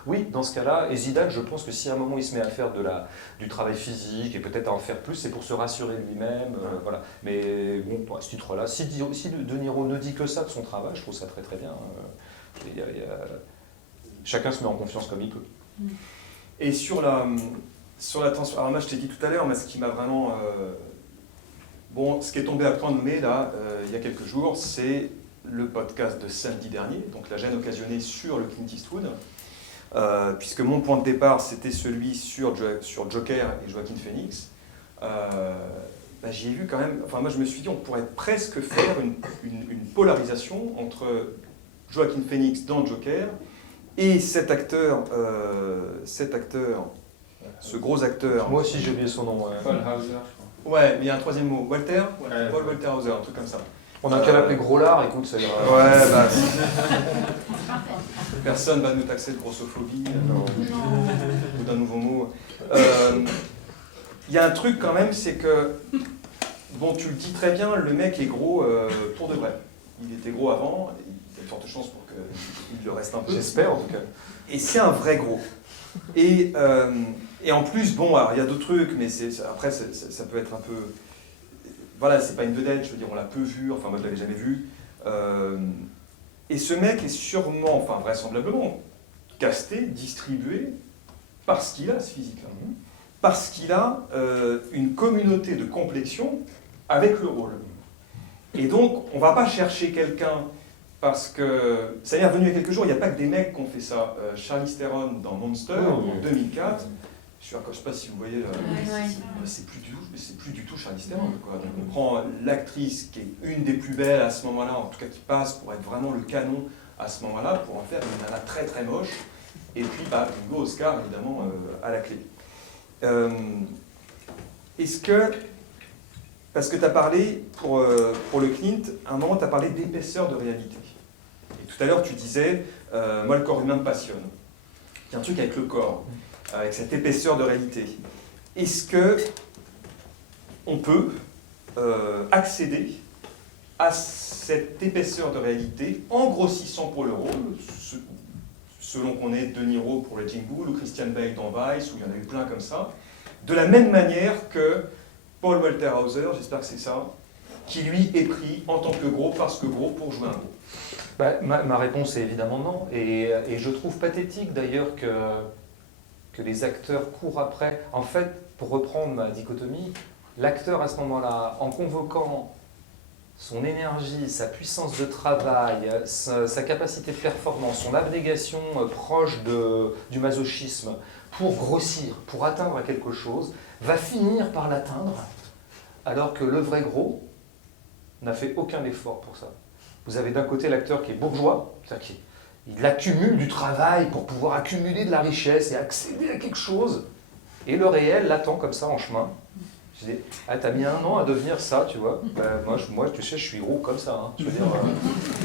Oui, dans ce cas-là, et Zidane, je pense que si à un moment il se met à faire du travail physique et peut-être à en faire plus, c'est pour se rassurer lui-même. Voilà. Mais bon, à ce titre-là, si De Niro ne dit que ça de son travail, je trouve ça très très bien. Chacun se met en confiance comme il peut. Et sur la tension, alors moi je t'ai dit tout à l'heure, mais ce qui m'a vraiment... ce qui est tombé à point de mai, là, il y a quelques jours, c'est le podcast de samedi dernier, donc la gêne occasionnée sur le Clint Eastwood, puisque mon point de départ c'était celui sur Joker et Joaquin Phoenix. J'y ai vu quand même, moi je me suis dit on pourrait presque faire une polarisation entre Joaquin Phoenix dans Joker et cet acteur, ce gros acteur. Moi aussi j'ai oublié son nom. Paul Hauser, je crois. Ouais, mais il y a un troisième mot, Paul Walter Hauser, un truc comme ça. On a qu'à l'appeler Gros Lard, écoute, ça ira. Personne va nous taxer de grossophobie ou d'un nouveau mot. Il y a un truc quand même, c'est que, tu le dis très bien, le mec est gros pour de vrai. Il était gros avant, il y a de fortes chances pour qu'il le reste un peu. J'espère en tout cas. Et c'est un vrai gros. Et en plus, alors il y a d'autres trucs, mais après ça peut être un peu... Voilà, c'est pas une vedette, je veux dire, on l'a peu vu, moi je l'avais jamais vu. Et ce mec est sûrement, vraisemblablement, casté, distribué, parce qu'il a ce physique-là. Parce qu'il a une communauté de complexion avec le rôle. Et donc, on va pas chercher quelqu'un, parce que, ça y est revenu il y a quelques jours, il n'y a pas que des mecs qui ont fait ça. Charlize Theron dans Monster, en 2004, je ne sais pas si vous voyez, c'est plus du tout Charlize Theron. On prend l'actrice qui est une des plus belles à ce moment-là, en tout cas qui passe pour être vraiment le canon à ce moment-là, pour en faire une nana très très moche, et puis bingo Oscar évidemment à la clé. Est-ce que, parce que tu as parlé, pour le Clint, à un moment tu as parlé d'épaisseur de réalité. Et tout à l'heure tu disais, moi le corps humain me passionne. Il y a un truc avec le corps. Avec cette épaisseur de réalité. Est-ce que on peut accéder à cette épaisseur de réalité en grossissant pour le rôle, selon qu'on est De Niro pour Raging Bull ou Christian Bale dans Vice, ou il y en a eu plein comme ça, de la même manière que Paul Walter Hauser, j'espère que c'est ça, qui lui est pris en tant que gros parce que gros pour jouer un gros. Bah, ma réponse est évidemment non, et je trouve pathétique d'ailleurs que les acteurs courent après. En fait, pour reprendre ma dichotomie, l'acteur à ce moment-là, en convoquant son énergie, sa puissance de travail, sa capacité de performance, son abnégation proche du masochisme, pour grossir, pour atteindre quelque chose, va finir par l'atteindre, alors que le vrai gros n'a fait aucun effort pour ça. Vous avez d'un côté l'acteur qui est bourgeois, c'est-à-dire qu'il accumule du travail pour pouvoir accumuler de la richesse et accéder à quelque chose, et le réel l'attend comme ça en chemin. Je dis, ah, t'as mis 1 an à devenir ça, tu vois. Moi, tu sais, je suis gros comme ça. Hein, je veux dire,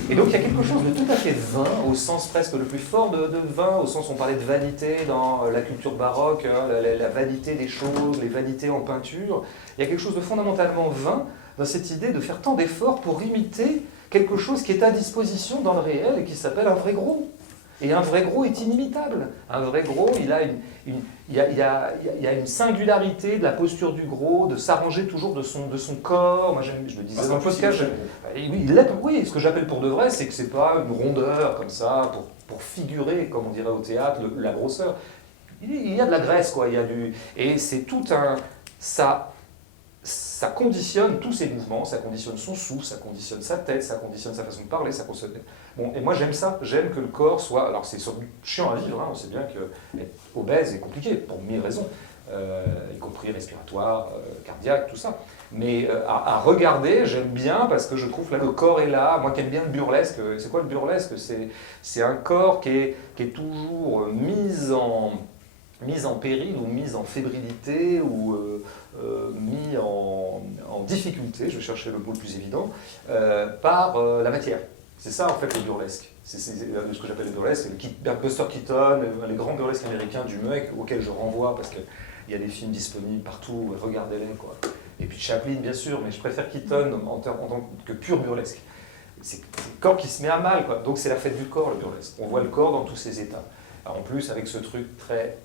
Et donc, il y a quelque chose de tout à fait vain, au sens presque le plus fort de vain, au sens où on parlait de vanité dans la culture baroque, hein, la vanité des choses, les vanités en peinture. Il y a quelque chose de fondamentalement vain dans cette idée de faire tant d'efforts pour imiter quelque chose qui est à disposition dans le réel et qui s'appelle un vrai gros. Et un vrai gros est inimitable. Un vrai gros, il y a une singularité de la posture du gros, de s'arranger toujours de son corps. Moi, je le disais dans le podcast. Oui, ce que j'appelle pour de vrai, c'est que c'est pas une rondeur comme ça, pour figurer, comme on dirait au théâtre, la grosseur. Il y a de la graisse, quoi. Et c'est tout un... Ça conditionne tous ses mouvements, ça conditionne son souffle, ça conditionne sa tête, ça conditionne sa façon de parler, ça conditionne... Bon, et moi j'aime ça, j'aime que le corps soit... Alors c'est chiant à vivre, hein, on sait bien qu'être obèse est compliqué, pour 1000 raisons, y compris respiratoire, cardiaque, tout ça. Mais à regarder, j'aime bien parce que je trouve que là le corps est là. Moi qui aime bien le burlesque, c'est quoi le burlesque? C'est un corps qui est toujours mis en péril ou mis en fébrilité ou mis en difficulté, je vais chercher le mot le plus évident, par la matière. C'est ça en fait le burlesque. C'est ce que j'appelle le burlesque, Buster Keaton, les grands burlesques américains du Muck, auxquels je renvoie parce qu'il y a des films disponibles partout, regardez-les quoi. Et puis Chaplin bien sûr, mais je préfère Keaton en tant que pur burlesque. C'est le corps qui se met à mal, quoi. Donc c'est la fête du corps le burlesque. On voit le corps dans tous ses états. Alors, en plus avec ce truc très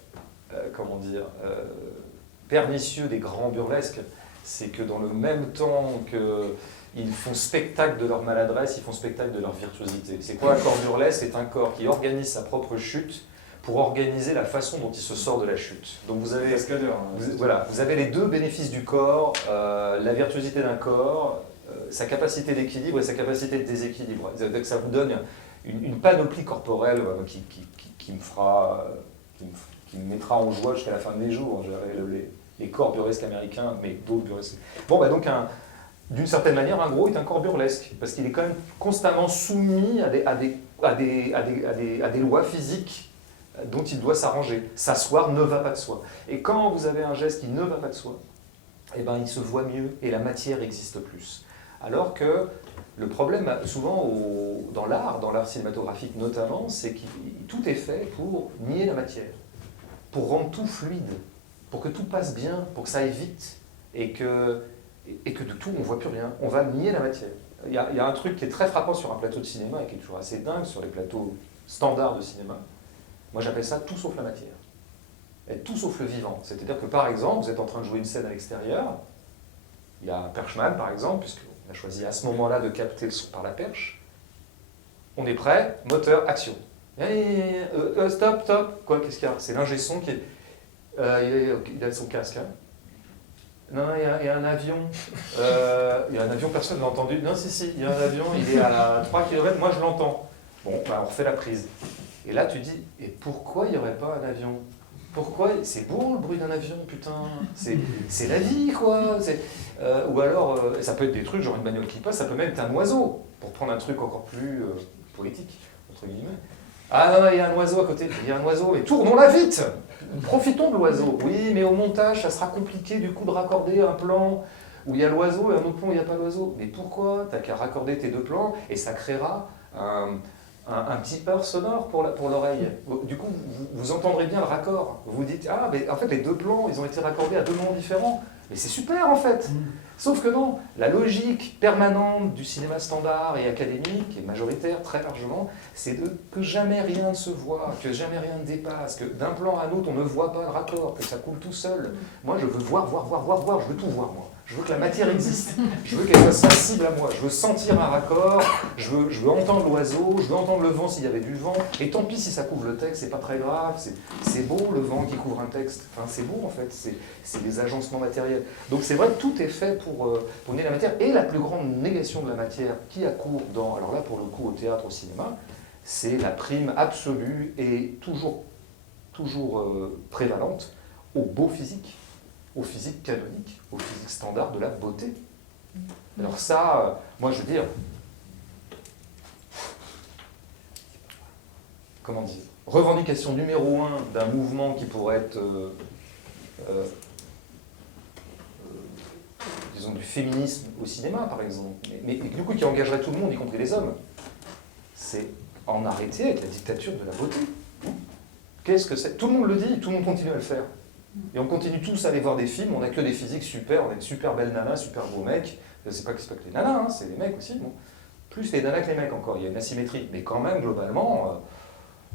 pernicieux des grands burlesques, c'est que dans le même temps qu'ils font spectacle de leur maladresse, ils font spectacle de leur virtuosité. C'est quoi un corps burlesque? C'est un corps qui organise sa propre chute pour organiser la façon dont il se sort de la chute. Donc vous avez, vous avez les deux bénéfices du corps, la virtuosité d'un corps, sa capacité d'équilibre et sa capacité de déséquilibre. Ça vous donne une panoplie corporelle qui me mettra en joie jusqu'à la fin de mes jours. Les corps burlesques américains, mais d'autres burlesques. Bon, bah donc, d'une certaine manière, un gros est un corps burlesque, parce qu'il est quand même constamment soumis à des lois physiques dont il doit s'arranger. S'asseoir ne va pas de soi. Et quand vous avez un geste qui ne va pas de soi, eh ben, il se voit mieux et la matière existe plus. Alors que le problème, souvent, dans l'art cinématographique notamment, c'est que tout est fait pour nier la matière, pour rendre tout fluide, pour que tout passe bien, pour que ça aille vite, et que de tout, on ne voit plus rien. On va nier la matière. Il y a un truc qui est très frappant sur un plateau de cinéma, et qui est toujours assez dingue sur les plateaux standards de cinéma. Moi, j'appelle ça tout sauf la matière. Et tout sauf le vivant. C'est-à-dire que, par exemple, vous êtes en train de jouer une scène à l'extérieur, il y a un perchman, par exemple, puisqu'on a choisi à ce moment-là de capter le son par la perche. On est prêt, moteur, action. Stop. Quoi, qu'est-ce qu'il y a? C'est l'ingé son qui est... il a son casque. Hein. Non, il y a un avion. Il y a un avion, personne ne l'a entendu. Non, si, il y a un avion, il est à 3 km, moi je l'entends. Bon, bah, on refait la prise. Et là, tu dis, et pourquoi il n'y aurait pas un avion? Pourquoi? C'est beau le bruit d'un avion, putain. C'est la vie, quoi. Ou alors, ça peut être des trucs, genre une bagnole qui passe, ça peut même être un oiseau, pour prendre un truc encore plus poétique, entre guillemets. Ah non, il y a un oiseau à côté. Il y a un oiseau, mais tournons-la vite. Profitons de l'oiseau. Oui, mais au montage, ça sera compliqué du coup de raccorder un plan où il y a l'oiseau et un autre plan où il n'y a pas l'oiseau. Mais pourquoi? T'as qu'à raccorder tes deux plans et ça créera un petit beurre sonore pour l'oreille. Du coup, vous entendrez bien le raccord. Vous vous dites, ah, mais en fait, les deux plans, ils ont été raccordés à deux moments différents. Mais c'est super, en fait. Sauf que non, la logique permanente du cinéma standard et académique, et majoritaire très largement, c'est que jamais rien ne se voit, que jamais rien ne dépasse, que d'un plan à l'autre, on ne voit pas le raccord, que ça coule tout seul. Moi, je veux voir, je veux tout voir, moi. Je veux que la matière existe, je veux qu'elle soit sensible à moi, je veux sentir un raccord, je veux entendre l'oiseau, je veux entendre le vent s'il y avait du vent, et tant pis si ça couvre le texte, c'est pas très grave, c'est beau le vent qui couvre un texte, enfin c'est beau en fait, c'est des agencements matériels. Donc c'est vrai que tout est fait pour nier la matière, et la plus grande négation de la matière qui accourt alors là pour le coup au théâtre, au cinéma, c'est la prime absolue et toujours prévalente au beau physique, au physique canonique, au physique standard de la beauté. Alors ça, moi je veux dire, comment dire, revendication numéro 1 d'un mouvement qui pourrait être, disons, du féminisme au cinéma par exemple, mais du coup qui engagerait tout le monde, y compris les hommes, c'est en arrêter avec la dictature de la beauté. Qu'est-ce que c'est ? Tout le monde le dit, tout le monde continue à le faire. Et on continue tous à aller voir des films, on n'a que des physiques super, on a de super belles nanas, super beaux mecs. C'est pas que les nanas, hein, c'est les mecs aussi. Bon. Plus les nanas que les mecs encore, il y a une asymétrie. Mais quand même, globalement,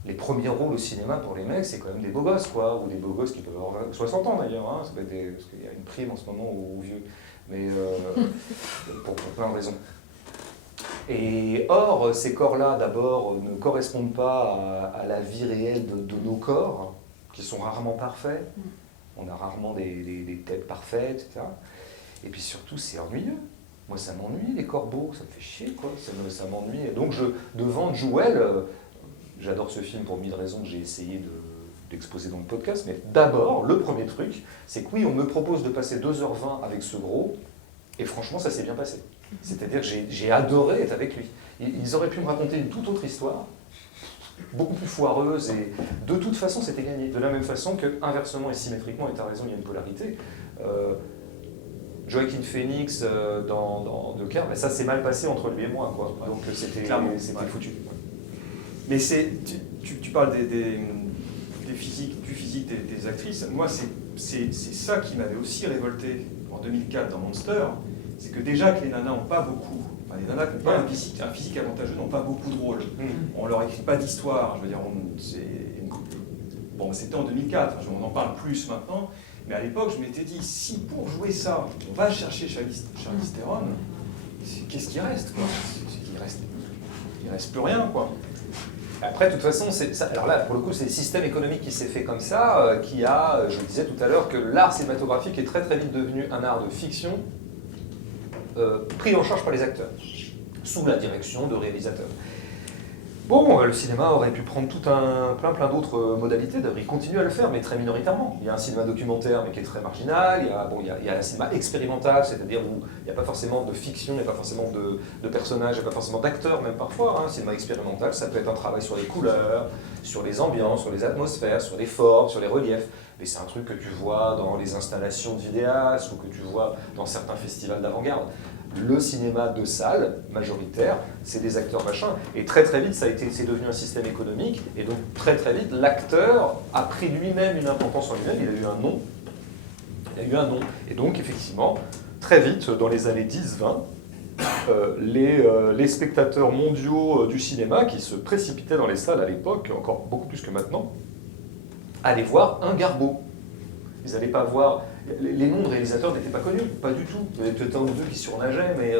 les premiers rôles au cinéma pour les mecs, c'est quand même des beaux gosses, quoi. Ou des beaux gosses qui peuvent avoir 60 ans d'ailleurs, hein, parce qu'il y a une prime en ce moment aux vieux. Mais pour plein de raisons. Et or, ces corps-là, d'abord, ne correspondent pas à la vie réelle de nos corps, qui sont rarement parfaits. On a rarement des têtes parfaites, etc. Et puis surtout, c'est ennuyeux. Moi, ça m'ennuie, les corbeaux, ça me fait chier, quoi. Ça m'ennuie. Donc, devant Jewel, j'adore ce film pour mille raisons que j'ai essayé d'exposer dans le podcast, mais d'abord, le premier truc, c'est que oui, on me propose de passer 2h20 avec ce gros, et franchement, ça s'est bien passé. C'est-à-dire que j'ai adoré être avec lui. Ils auraient pu me raconter une toute autre histoire, beaucoup plus foireuse, et de toute façon c'était gagné. De la même façon que, inversement et symétriquement, et tu as raison, il y a une polarité, Joaquin Phoenix dans The Care, ben ça s'est mal passé entre lui et moi, quoi. Donc c'était foutu. Mais tu parles des physiques, du physique des actrices. Moi, c'est ça qui m'avait aussi révolté en 2004 dans Monster, c'est que déjà que les nanas n'ont pas beaucoup, les nanas qui n'ont pas un physique avantageux n'ont pas beaucoup de rôles. On leur écrit pas d'histoire, je veux dire, bon, c'était en 2004, on en parle plus maintenant, mais à l'époque, je m'étais dit, si pour jouer ça, on va chercher Charlize Theron, qu'est-ce qui reste, quoi ? Il reste plus rien, quoi. Après, de toute façon, alors là, pour le coup, c'est le système économique qui s'est fait comme ça, qui a, je le disais tout à l'heure, que l'art cinématographique est très très vite devenu un art de fiction, pris en charge par les acteurs, sous la direction de réalisateurs. Bon, le cinéma aurait pu prendre plein d'autres modalités, d'ailleurs il continue à le faire, mais très minoritairement. Il y a un cinéma documentaire, mais qui est très marginal, il y a un cinéma expérimental, c'est-à-dire où il n'y a pas forcément de fiction, il n'y a pas forcément de personnages, il n'y a pas forcément d'acteurs, même parfois. Un cinéma expérimental, ça peut être un travail sur les couleurs, sur les ambiances, sur les atmosphères, sur les formes, sur les reliefs. Mais c'est un truc que tu vois dans les installations de vidéastes ou que tu vois dans certains festivals d'avant-garde. Le cinéma de salle, majoritaire, c'est des acteurs machin. Et très très vite, c'est devenu un système économique. Et donc très très vite, l'acteur a pris lui-même une importance en lui-même. Il a eu un nom. Et donc effectivement, très vite, dans les années 10-20, les spectateurs mondiaux du cinéma, qui se précipitaient dans les salles à l'époque, encore beaucoup plus que maintenant, allaient voir un Garbeau. Ils n'allaient pas voir... Les noms de réalisateurs n'étaient pas connus, pas du tout. Il y avait peut-être un ou deux qui surnageaient, mais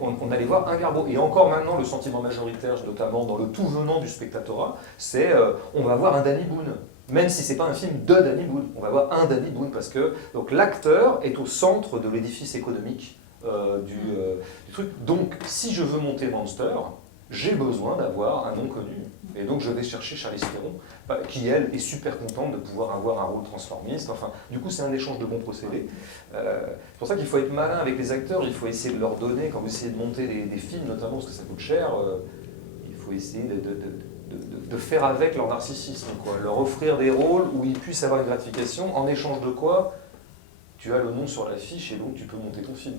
on allait voir un Garbeau. Et encore maintenant, le sentiment majoritaire, notamment dans le tout venant du spectatorat, c'est on va voir un Danny Boone. Même si ce n'est pas un film de Danny Boone, on va voir un Danny Boone, parce que l'acteur est au centre de l'édifice économique du truc. Donc, si je veux monter Monster, j'ai besoin d'avoir un nom connu. Et donc je vais chercher Charlize Theron, qui elle est super contente de pouvoir avoir un rôle transformiste. Enfin, du coup c'est un échange de bons procédés. C'est pour ça qu'il faut être malin avec les acteurs, il faut essayer de leur donner, quand vous essayez de monter des films notamment, parce que ça coûte cher, il faut essayer de faire avec leur narcissisme, quoi. Leur offrir des rôles où ils puissent avoir une gratification, en échange de quoi tu as le nom sur l'affiche et donc tu peux monter ton film.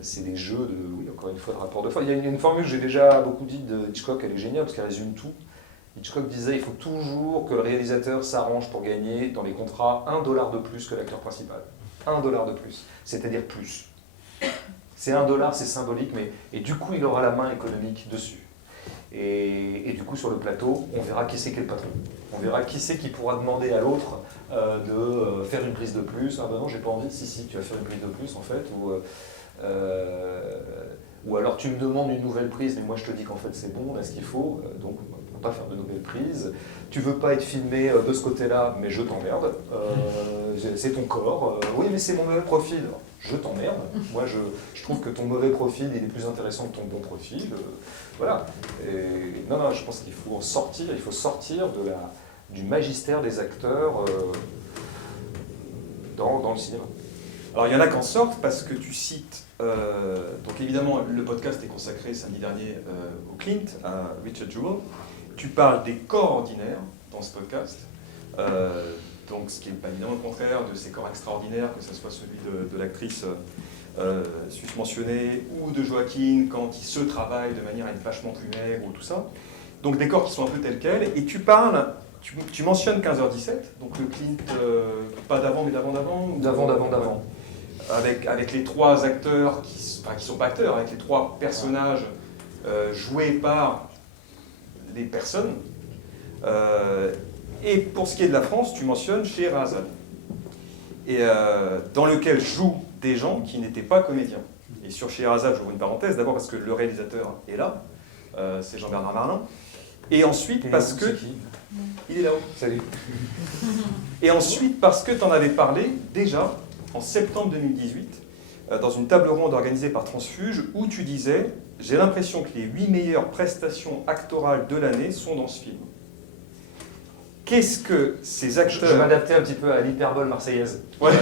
C'est des jeux de, oui, encore une fois, de rapport de force. Il y a une formule que j'ai déjà beaucoup dit de Hitchcock, elle est géniale parce qu'elle résume tout. Hitchcock disait il faut toujours que le réalisateur s'arrange pour gagner dans les contrats $1 de plus que l'acteur principal. $1 de plus, c'est-à-dire plus. C'est $1, c'est symbolique, mais et du coup il aura la main économique dessus. Et du coup sur le plateau, on verra qui c'est qui est le patron. On verra qui c'est qui pourra demander à l'autre de faire une prise de plus. Ah ben non, j'ai pas envie. Si, tu vas faire une prise de plus en fait. Ou alors tu me demandes une nouvelle prise, mais moi je te dis qu'en fait c'est bon, on a ce qu'il faut, donc on ne peut pas faire de nouvelles prises. Tu veux pas être filmé de ce côté-là, mais je t'emmerde. C'est ton corps. Oui, mais c'est mon mauvais profil. Je t'emmerde. Moi je trouve que ton mauvais profil il est plus intéressant que ton bon profil. Voilà. Et, non, je pense qu'il faut sortir du magistère des acteurs dans le cinéma. Alors il y en a qui en sortent parce que tu cites, donc évidemment le podcast est consacré samedi dernier au Clint, à Richard Jewell. Tu parles des corps ordinaires dans ce podcast, donc ce qui n'est pas évidemment le contraire de ces corps extraordinaires, que ce soit celui de l'actrice susmentionnée ou de Joaquin quand il se travaille de manière à être vachement plus maigre ou tout ça. Donc des corps qui sont un peu tels quels, et tu parles... Tu mentionnes 15h17, donc le Clint, pas d'avant mais d'avant. D'avant. Avec les trois acteurs, qui sont pas acteurs, avec les trois personnages joués par les personnes. Et pour ce qui est de la France, tu mentionnes Scheherazade, et dans lequel jouent des gens qui n'étaient pas comédiens. Et sur Scheherazade, j'ouvre une parenthèse, d'abord parce que le réalisateur est là, c'est Jean-Bernard Marlin, et ensuite parce que... Il est là-haut. Salut. Et ensuite, parce que tu en avais parlé déjà en septembre 2018, dans une table ronde organisée par Transfuge, où tu disais « J'ai l'impression que les 8 meilleures prestations actorales de l'année sont dans ce film ». Qu'est-ce que ces acteurs... Je m'adaptais un petit peu à l'hyperbole marseillaise. Ouais.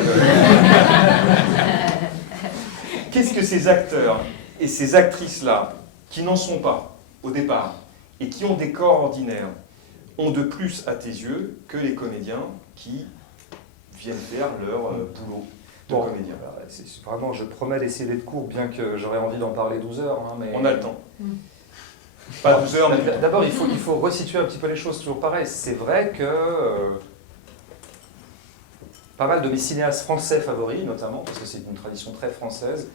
Qu'est-ce que ces acteurs et ces actrices-là, qui n'en sont pas au départ, et qui ont des corps ordinaires, ont de plus à tes yeux que les comédiens qui viennent faire leur boulot de comédien? Vraiment, je promets d'essayer d'être court, bien que j'aurais envie d'en parler 12 heures. Hein, mais... On a le temps. Pas 12 heures, mais... D'abord, il faut resituer un petit peu les choses, toujours pareil. C'est vrai que pas mal de mes cinéastes français favoris, notamment, parce que c'est une tradition très française,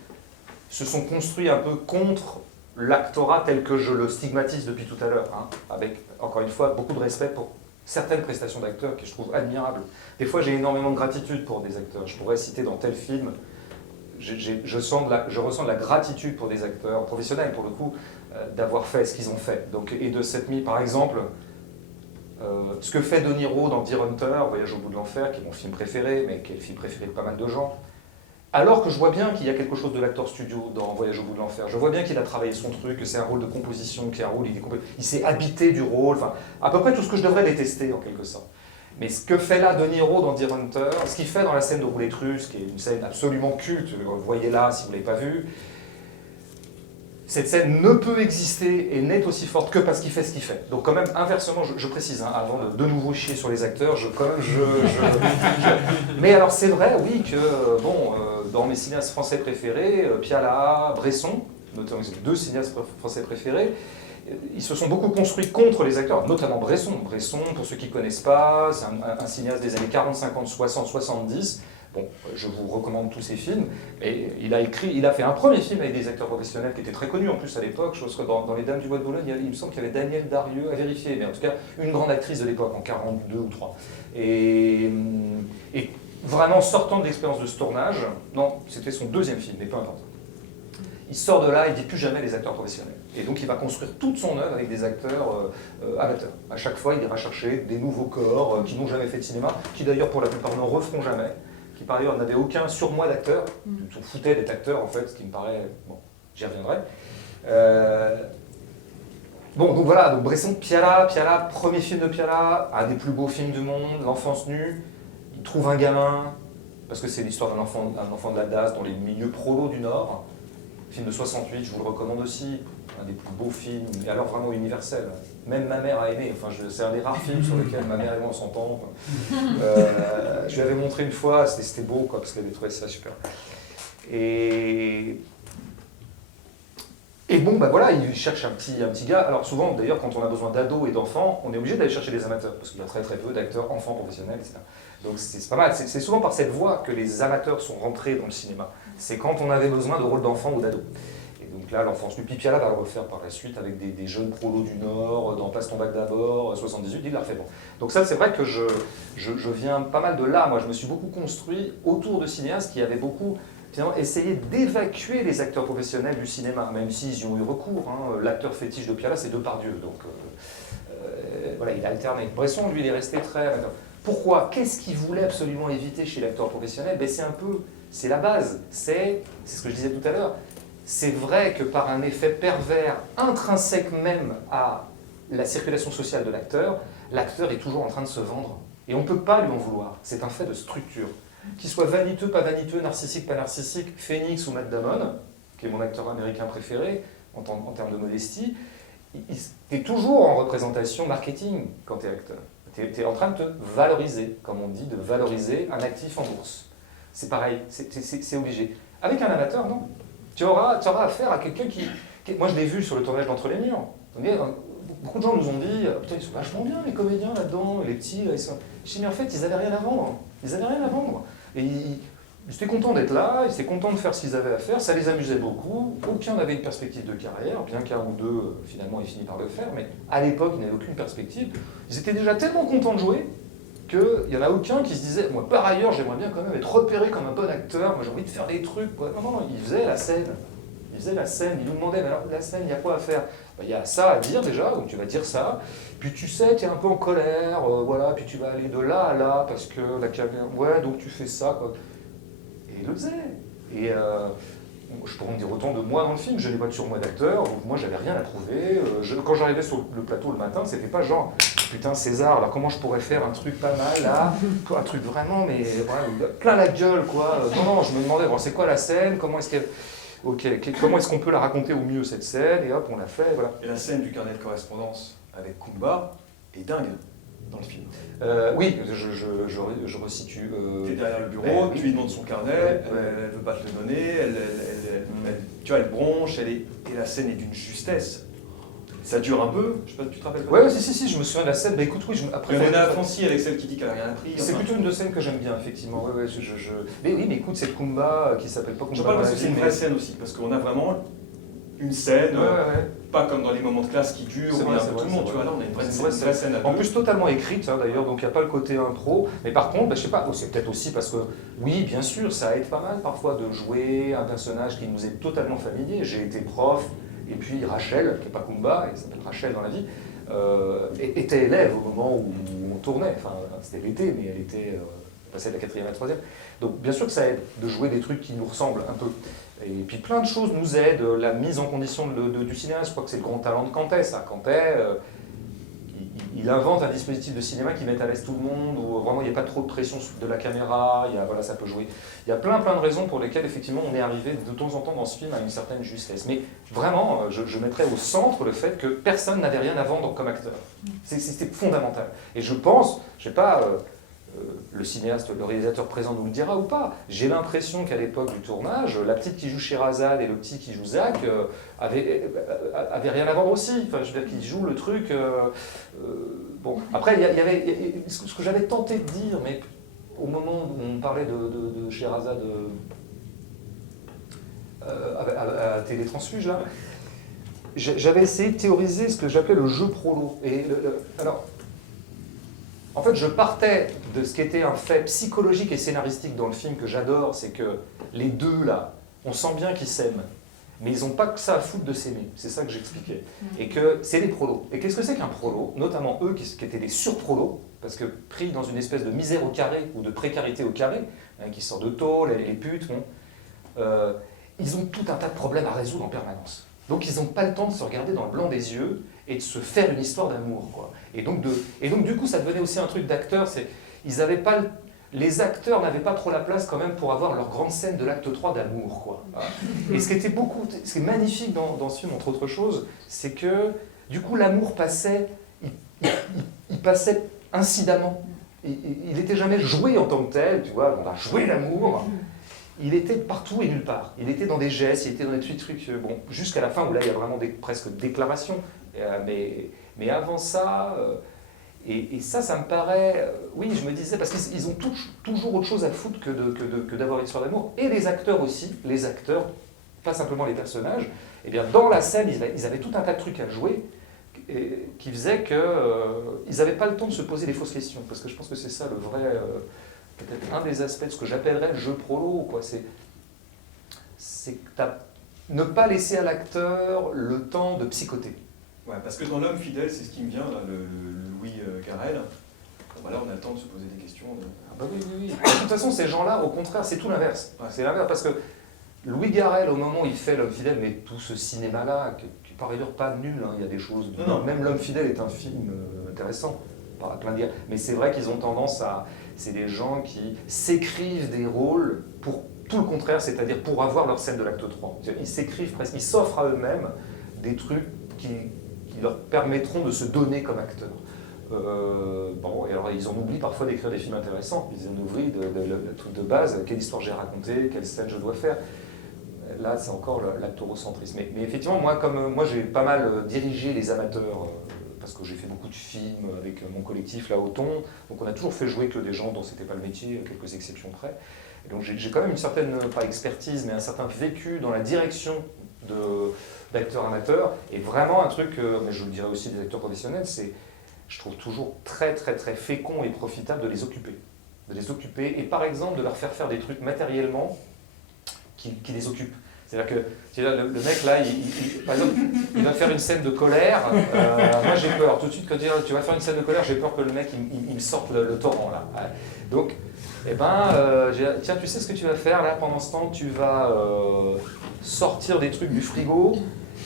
se sont construits un peu contre l'actorat tel que je le stigmatise depuis tout à l'heure, hein, avec, encore une fois, beaucoup de respect pour certaines prestations d'acteurs que je trouve admirables. Des fois, j'ai énormément de gratitude pour des acteurs. Je pourrais citer dans tel film, je ressens de la gratitude pour des acteurs professionnels, pour le coup, d'avoir fait ce qu'ils ont fait. Donc, et de cette mise, par exemple, ce que fait De Niro dans Deer Hunter, Voyage au bout de l'enfer, qui est mon film préféré, mais qui est le film préféré de pas mal de gens. Alors que je vois bien qu'il y a quelque chose de l'acteur studio dans Voyage au bout de l'enfer. Je vois bien qu'il a travaillé son truc, que c'est un rôle de composition, qu'il y a un rôle, il s'est habité du rôle, enfin, à peu près tout ce que je devrais détester en quelque sorte. Mais ce que fait là De Niro dans Deer Hunter, ce qu'il fait dans la scène de Roulette russe, qui est une scène absolument culte, vous voyez là si vous ne l'avez pas vue, cette scène ne peut exister et n'est aussi forte que parce qu'il fait ce qu'il fait. Donc quand même, inversement, je précise, hein, avant de nouveau chier sur les acteurs, mais alors c'est vrai, oui, que bon, dans mes cinéastes français préférés, Piala, Bresson, notamment ils ont deux cinéastes français préférés, ils se sont beaucoup construits contre les acteurs, notamment Bresson. Bresson, pour ceux qui ne connaissent pas, c'est un cinéaste des années 40, 50, 60, 70. Bon, je vous recommande tous ses films. Et il a fait un premier film avec des acteurs professionnels qui étaient très connus en plus à l'époque. Je pense que dans Les Dames du Bois de Boulogne, il me semble qu'il y avait Danielle Darieux, à vérifier, mais en tout cas une grande actrice de l'époque, en 42 ou 3. Et vraiment sortant de l'expérience de ce tournage, non, c'était son deuxième film, mais peu importe. Il sort de là, il ne dit plus jamais les acteurs professionnels. Et donc il va construire toute son œuvre avec des acteurs amateurs. À chaque fois, il ira chercher des nouveaux corps qui n'ont jamais fait de cinéma, qui d'ailleurs pour la plupart ne referont jamais, qui par ailleurs n'avaient aucun surmoi d'acteurs, qui s'en foutaient d'être acteurs en fait, ce qui me paraît... Bon, j'y reviendrai. Bon, donc voilà, donc Bresson, Piala, premier film de Piala, un des plus beaux films du monde, L'enfance nue. Il trouve un gamin, parce que c'est l'histoire d'un enfant de la DAS dans les milieux prolos du Nord. Film de 68, je vous le recommande aussi. un des plus beaux films, et alors vraiment universel. Même ma mère a aimé, enfin, c'est un des rares films sur lesquels ma mère et moi on s'entend. Je lui avais montré une fois, c'était beau, quoi, parce qu'elle avait trouvé ça super. Et bon, bah voilà, il cherche un petit gars. Alors souvent, d'ailleurs, quand on a besoin d'ados et d'enfants, on est obligé d'aller chercher des amateurs, parce qu'il y a très très peu d'acteurs enfants professionnels, etc. Donc c'est pas mal. C'est souvent par cette voie que les amateurs sont rentrés dans le cinéma. C'est quand on avait besoin de rôles d'enfants ou d'ados. Et donc là, l'enfance nu, Pipiala va le refaire par la suite avec des jeunes prolos du Nord, dans Passe ton bac d'abord, 78, il l'a refait. Bon. Donc ça, c'est vrai que je viens pas mal de là. Moi, je me suis beaucoup construit autour de cinéastes qui avaient beaucoup essayer d'évacuer les acteurs professionnels du cinéma, même s'ils y ont eu recours. Hein. L'acteur fétiche de Piala, c'est Depardieu. Donc voilà, il a alterné. Bresson, lui, il est resté très... Pourquoi? Qu'est-ce qu'il voulait absolument éviter chez l'acteur professionnel? Ben, c'est la base. C'est ce que je disais tout à l'heure. C'est vrai que par un effet pervers, intrinsèque même à la circulation sociale de l'acteur est toujours en train de se vendre. Et on ne peut pas lui en vouloir. C'est un fait de structure. Qu'il soit vaniteux, pas vaniteux, narcissique, pas narcissique, Phoenix ou Matt Damon, qui est mon acteur américain préféré en termes de modestie, tu es toujours en représentation marketing quand tu es acteur. Tu es en train de te valoriser, comme on dit, de valoriser un actif en bourse. C'est pareil, c'est obligé. Avec un amateur, non. Tu auras affaire à quelqu'un qui... Moi, je l'ai vu sur le tournage d'Entre les Murs. Beaucoup de gens nous ont dit « Putain, ils sont vachement bien, les comédiens là-dedans, les petits, là, ils sont... » Je dis « Mais en fait, ils n'avaient rien à vendre. Ils n'avaient rien à vendre. Et ils étaient contents d'être là, ils étaient contents de faire ce qu'ils avaient à faire, ça les amusait beaucoup. Aucun n'avait une perspective de carrière, bien qu'un ou deux, finalement, aient fini par le faire. Mais à l'époque, ils n'avaient aucune perspective. Ils étaient déjà tellement contents de jouer qu'il n'y en a aucun qui se disait « Moi, par ailleurs, j'aimerais bien quand même être repéré comme un bon acteur. Moi, j'ai envie de faire des trucs. » Non, ils faisaient la scène. Ils nous demandaient, mais alors la scène, il y a quoi à faire? Il y a ça à dire déjà, donc tu vas dire ça, puis tu sais, tu es un peu en colère, voilà, puis tu vas aller de là à là, parce que la caméra, ouais, donc tu fais ça, quoi. Et il le faisait. Et je pourrais me dire autant de moi dans le film, je n'ai pas de surmoi d'acteur, donc moi j'avais rien à prouver. Quand j'arrivais sur le plateau le matin, c'était pas genre, putain César, alors comment je pourrais faire un truc pas mal là, un truc vraiment, mais voilà, plein la gueule, quoi. Non, je me demandais, bon, c'est quoi la scène, comment est-ce qu'elle... Ok, comment est-ce qu'on peut la raconter au mieux cette scène? Et hop, on l'a fait, voilà. Et la scène du carnet de correspondance avec Kumba est dingue dans le film. Oui, je resitue. Tu es derrière le bureau, tu lui demandes son carnet, elle ne veut pas te le donner, tu vois, elle bronche, et la scène est d'une justesse. Ça dure un peu, je sais pas, tu te rappelles pas? Ouais, si, je me souviens de la scène. Bah écoute, oui, après. Mais on a Fancy avec celle qui dit qu'elle a rien appris. C'est plutôt une de scènes que j'aime bien, effectivement. Ouais, Mais oui, mais écoute, cette Kumba qui s'appelle pas Kumba. Je parle parce que c'est une vraie scène aussi, parce qu'on a vraiment une scène, pas comme dans les moments de classe qui durent, où il y a un peu tout le monde, tu vois, là on a une vraie scène à deux. En plus totalement écrite, hein, d'ailleurs, donc il n'y a pas le côté impro, mais par contre, je sais pas, c'est peut-être aussi parce que, oui, bien sûr, ça aide pas mal parfois de jouer un personnage qui nous est totalement familier. J'ai été prof, et puis Rachel, qui n'est pas Kumba, elle s'appelle Rachel dans la vie, était élève au moment où on tournait, enfin c'était l'été, mais elle était passée de la 4e à la 3e. Donc bien sûr que ça aide de jouer des trucs qui nous ressemblent un peu. Et puis plein de choses nous aident, la mise en condition du cinéma, je crois que c'est le grand talent de Cantet, ça. Cantet, il invente un dispositif de cinéma qui met à l'aise tout le monde, où vraiment il n'y a pas trop de pression de la caméra, voilà, ça peut jouer. Il y a plein de raisons pour lesquelles effectivement on est arrivé de temps en temps dans ce film à une certaine justesse. Mais vraiment, je mettrais au centre le fait que personne n'avait rien à vendre comme acteur. C'était fondamental. Et je pense, je ne sais pas... le cinéaste, le réalisateur présent nous le dira ou pas. J'ai l'impression qu'à l'époque du tournage, la petite qui joue Sherazade et le petit qui joue Zach avaient rien à vendre aussi. Enfin, je veux dire qu'ils jouent le truc. Bon, après, il y avait ce que j'avais tenté de dire, mais au moment où on parlait de Sherazade à Télétransfuge, là, j'avais essayé de théoriser ce que j'appelais le jeu prolo. Et alors. En fait, je partais de ce qui était un fait psychologique et scénaristique dans le film que j'adore, c'est que les deux, là, on sent bien qu'ils s'aiment, mais ils n'ont pas que ça à foutre de s'aimer. C'est ça que j'expliquais. Et que c'est des prolos. Et qu'est-ce que c'est qu'un prolo? Notamment eux qui étaient des surprolos, parce que pris dans une espèce de misère au carré, ou de précarité au carré, hein, qui sortent de tôle, les putes, bon, ils ont tout un tas de problèmes à résoudre en permanence. Donc ils n'ont pas le temps de se regarder dans le blanc des yeux et de se faire une histoire d'amour, quoi. Et donc du coup, ça devenait aussi un truc d'acteur, ils n'avaient pas les acteurs n'avaient pas trop la place quand même pour avoir leur grande scène de l'acte 3 d'amour, quoi. Et ce qui est magnifique dans ce film, entre autres choses, c'est que du coup l'amour passait, il passait incidemment. Il n'était jamais joué en tant que tel, tu vois, on a joué l'amour. Il était partout et nulle part. Il était dans des gestes, il était dans des petits trucs, bon, jusqu'à la fin où là il y a vraiment presque déclarations. Mais avant ça, et ça me paraît, oui, je me disais, parce qu'ils ont toujours autre chose à foutre que d'avoir une histoire d'amour. Et les acteurs aussi, pas simplement les personnages, eh bien dans la scène, ils avaient tout un tas de trucs à jouer qui faisaient qu'ils n'avaient pas le temps de se poser des fausses questions. Parce que je pense que c'est ça le vrai, peut-être un des aspects de ce que j'appellerais le jeu prolo, quoi. C'est ne pas laisser à l'acteur le temps de psychoter. Ouais, parce que dans L'Homme fidèle, c'est ce qui me vient, là, le Louis Garrel. Voilà, on a le temps de se poser des questions. Ah bah oui. De toute façon, ces gens-là, au contraire, c'est tout l'inverse. Ouais, c'est l'inverse, parce que Louis Garrel, au moment où il fait L'Homme fidèle, mais tout ce cinéma-là, qui par ailleurs pas nul, hein, il y a des choses... Non. Même L'Homme fidèle est un film intéressant, par plein de dire. Mais c'est vrai qu'ils ont tendance à... C'est des gens qui s'écrivent des rôles pour tout le contraire, c'est-à-dire pour avoir leur scène de l'acte 3. Ils s'écrivent presque, ils s'offrent à eux-mêmes des trucs qui leur permettront de se donner comme acteurs. Et alors ils en oublient parfois d'écrire des films intéressants. Ils en oublient le truc de base, quelle histoire j'ai racontée, quelle scène je dois faire. Là, c'est encore l'actorocentrisme. Mais effectivement, moi j'ai pas mal dirigé les amateurs, parce que j'ai fait beaucoup de films avec mon collectif, là, Auton. Donc on a toujours fait jouer que des gens dont c'était pas le métier, à quelques exceptions près. Et donc j'ai quand même une certaine, pas expertise, mais un certain vécu dans la direction d'acteurs amateurs. Et vraiment un truc, mais je le dirais aussi des acteurs professionnels, c'est, je trouve toujours très très très fécond et profitable de les occuper. Et par exemple de leur faire des trucs matériellement qui les occupent. C'est-à-dire que le mec là, par exemple, il va faire une scène de colère, moi j'ai peur, tout de suite quand tu vas faire une scène de colère, j'ai peur que le mec il me sorte le torrent là. Donc, tiens, tu sais ce que tu vas faire là, pendant ce temps, tu vas sortir des trucs du frigo,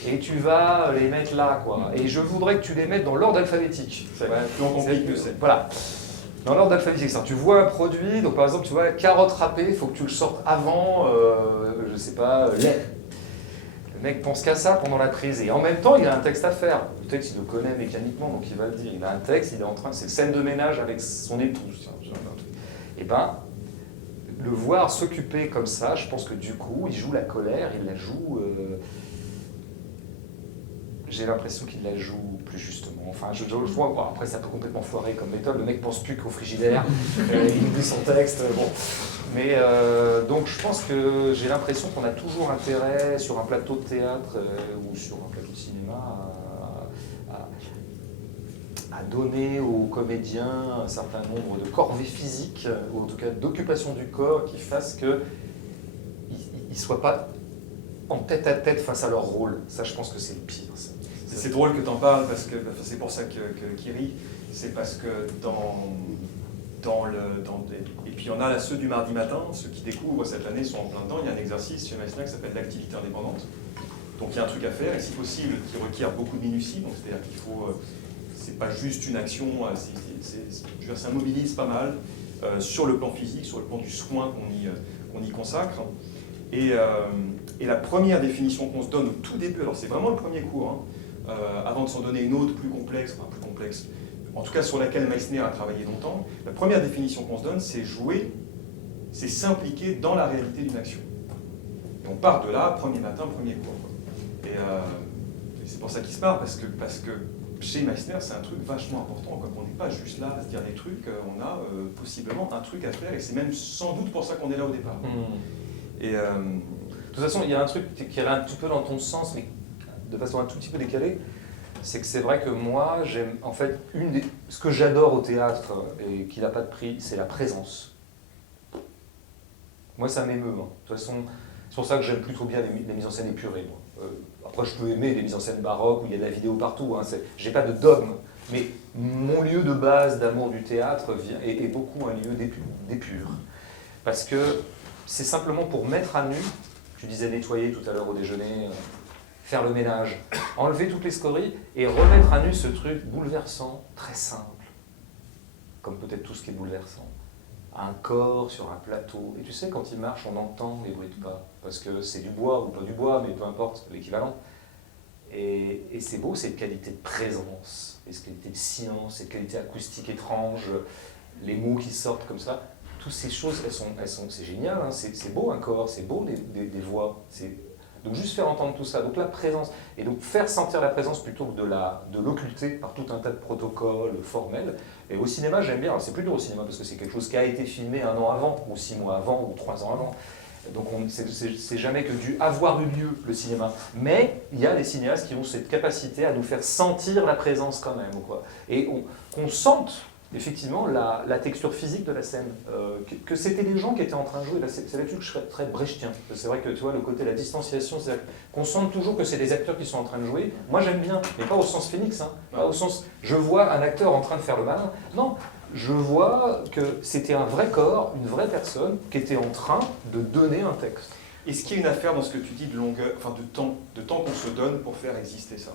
et tu vas les mettre là, quoi. Et je voudrais que tu les mettes dans l'ordre alphabétique. Plus on complique que c'est. Voilà. Dans l'ordre alphabétique, tu vois un produit, donc par exemple, tu vois la carotte râpée, il faut que tu le sortes avant, je sais pas, lait. Le mec pense qu'à ça pendant la prise, et en même temps, il a un texte à faire. Le texte, il le connaît mécaniquement, donc il va le dire. Il a un texte, il est en train, c'est scène de ménage avec son épouse. Et ben, le voir s'occuper comme ça, je pense que du coup, il joue la colère, il la joue... j'ai l'impression qu'il la joue plus justement. Enfin, je vois, bon, après ça peut complètement foirer comme méthode, le mec pense plus qu'au frigidaire, il oublie son texte, bon. Mais donc je pense que j'ai l'impression qu'on a toujours intérêt sur un plateau de théâtre ou sur un plateau de cinéma à donner aux comédiens un certain nombre de corvées physiques, ou en tout cas d'occupation du corps, qui fassent qu'ils ne soient pas en tête à tête face à leur rôle. Ça, je pense que c'est le pire. C'est drôle que tu en parles, parce que c'est pour ça qu'il rit. C'est parce que et puis il y en a là, ceux du mardi matin, ceux qui découvrent cette année sont en plein dedans. Il y a un exercice chez Meissner qui s'appelle l'activité indépendante. Donc il y a un truc à faire, et si possible, qui requiert beaucoup de minutie. Donc c'est-à-dire qu'il faut, c'est pas juste une action, ça mobilise pas mal sur le plan physique, sur le plan du soin qu'on y consacre. Et la première définition qu'on se donne au tout début, alors c'est vraiment le premier cours, hein, avant de s'en donner une autre plus complexe, en tout cas sur laquelle Meissner a travaillé longtemps, la première définition qu'on se donne, c'est jouer, c'est s'impliquer dans la réalité d'une action. Et on part de là, premier matin, premier cours. Et c'est pour ça qu'il se marre, parce que chez Meissner, c'est un truc vachement important. Comme on n'est pas juste là à se dire des trucs, on a possiblement un truc à faire, et c'est même sans doute pour ça qu'on est là au départ. Et de toute façon, il y a un truc qui est un petit peu dans ton sens, mais de façon un tout petit peu décalée, c'est que c'est vrai que moi, j'aime, en fait, ce que j'adore au théâtre, et qui n'a pas de prix, c'est la présence. Moi, ça m'émeut. Hein. De toute façon, c'est pour ça que j'aime plutôt bien les mises en scène épurées. Après, je peux aimer les mises en scène baroques, où il y a de la vidéo partout, hein, j'ai pas de dogme, mais mon lieu de base d'amour du théâtre est beaucoup un lieu d'épure. Parce que c'est simplement pour mettre à nu, tu disais nettoyer tout à l'heure au déjeuner, faire le ménage, enlever toutes les scories et remettre à nu ce truc bouleversant, très simple, comme peut-être tout ce qui est bouleversant, un corps sur un plateau. Et tu sais, quand il marche, on entend les bruits de pas, parce que c'est du bois, ou pas du bois, mais peu importe, l'équivalent. Et c'est beau, cette qualité de présence, et cette qualité de silence, cette qualité acoustique étrange, les mots qui sortent comme ça. Toutes ces choses, c'est génial, hein, c'est beau un corps, c'est beau des voix. Donc juste faire entendre tout ça, donc la présence, et donc faire sentir la présence plutôt que de l'occulter par tout un tas de protocoles formels. Et au cinéma, j'aime bien, alors c'est plus dur au cinéma parce que c'est quelque chose qui a été filmé 1 an avant, ou 6 mois avant, ou 3 ans avant. Donc c'est jamais que du avoir eu lieu, le cinéma. Mais il y a des cinéastes qui ont cette capacité à nous faire sentir la présence quand même, quoi. Et qu'on sente effectivement la texture physique de la scène, que c'était des gens qui étaient en train de jouer. C'est là-dessus que je serais très brechtien. C'est vrai que tu vois, le côté de la distanciation, c'est qu'on sente toujours que c'est des acteurs qui sont en train de jouer. Moi j'aime bien, mais pas au sens Phoenix, hein, pas au sens je vois un acteur en train de faire le malin. Non, je vois que c'était un vrai corps, une vraie personne qui était en train de donner un texte. Est-ce qu'il y a une affaire dans ce que tu dis de longueur, enfin de temps qu'on se donne pour faire exister ça?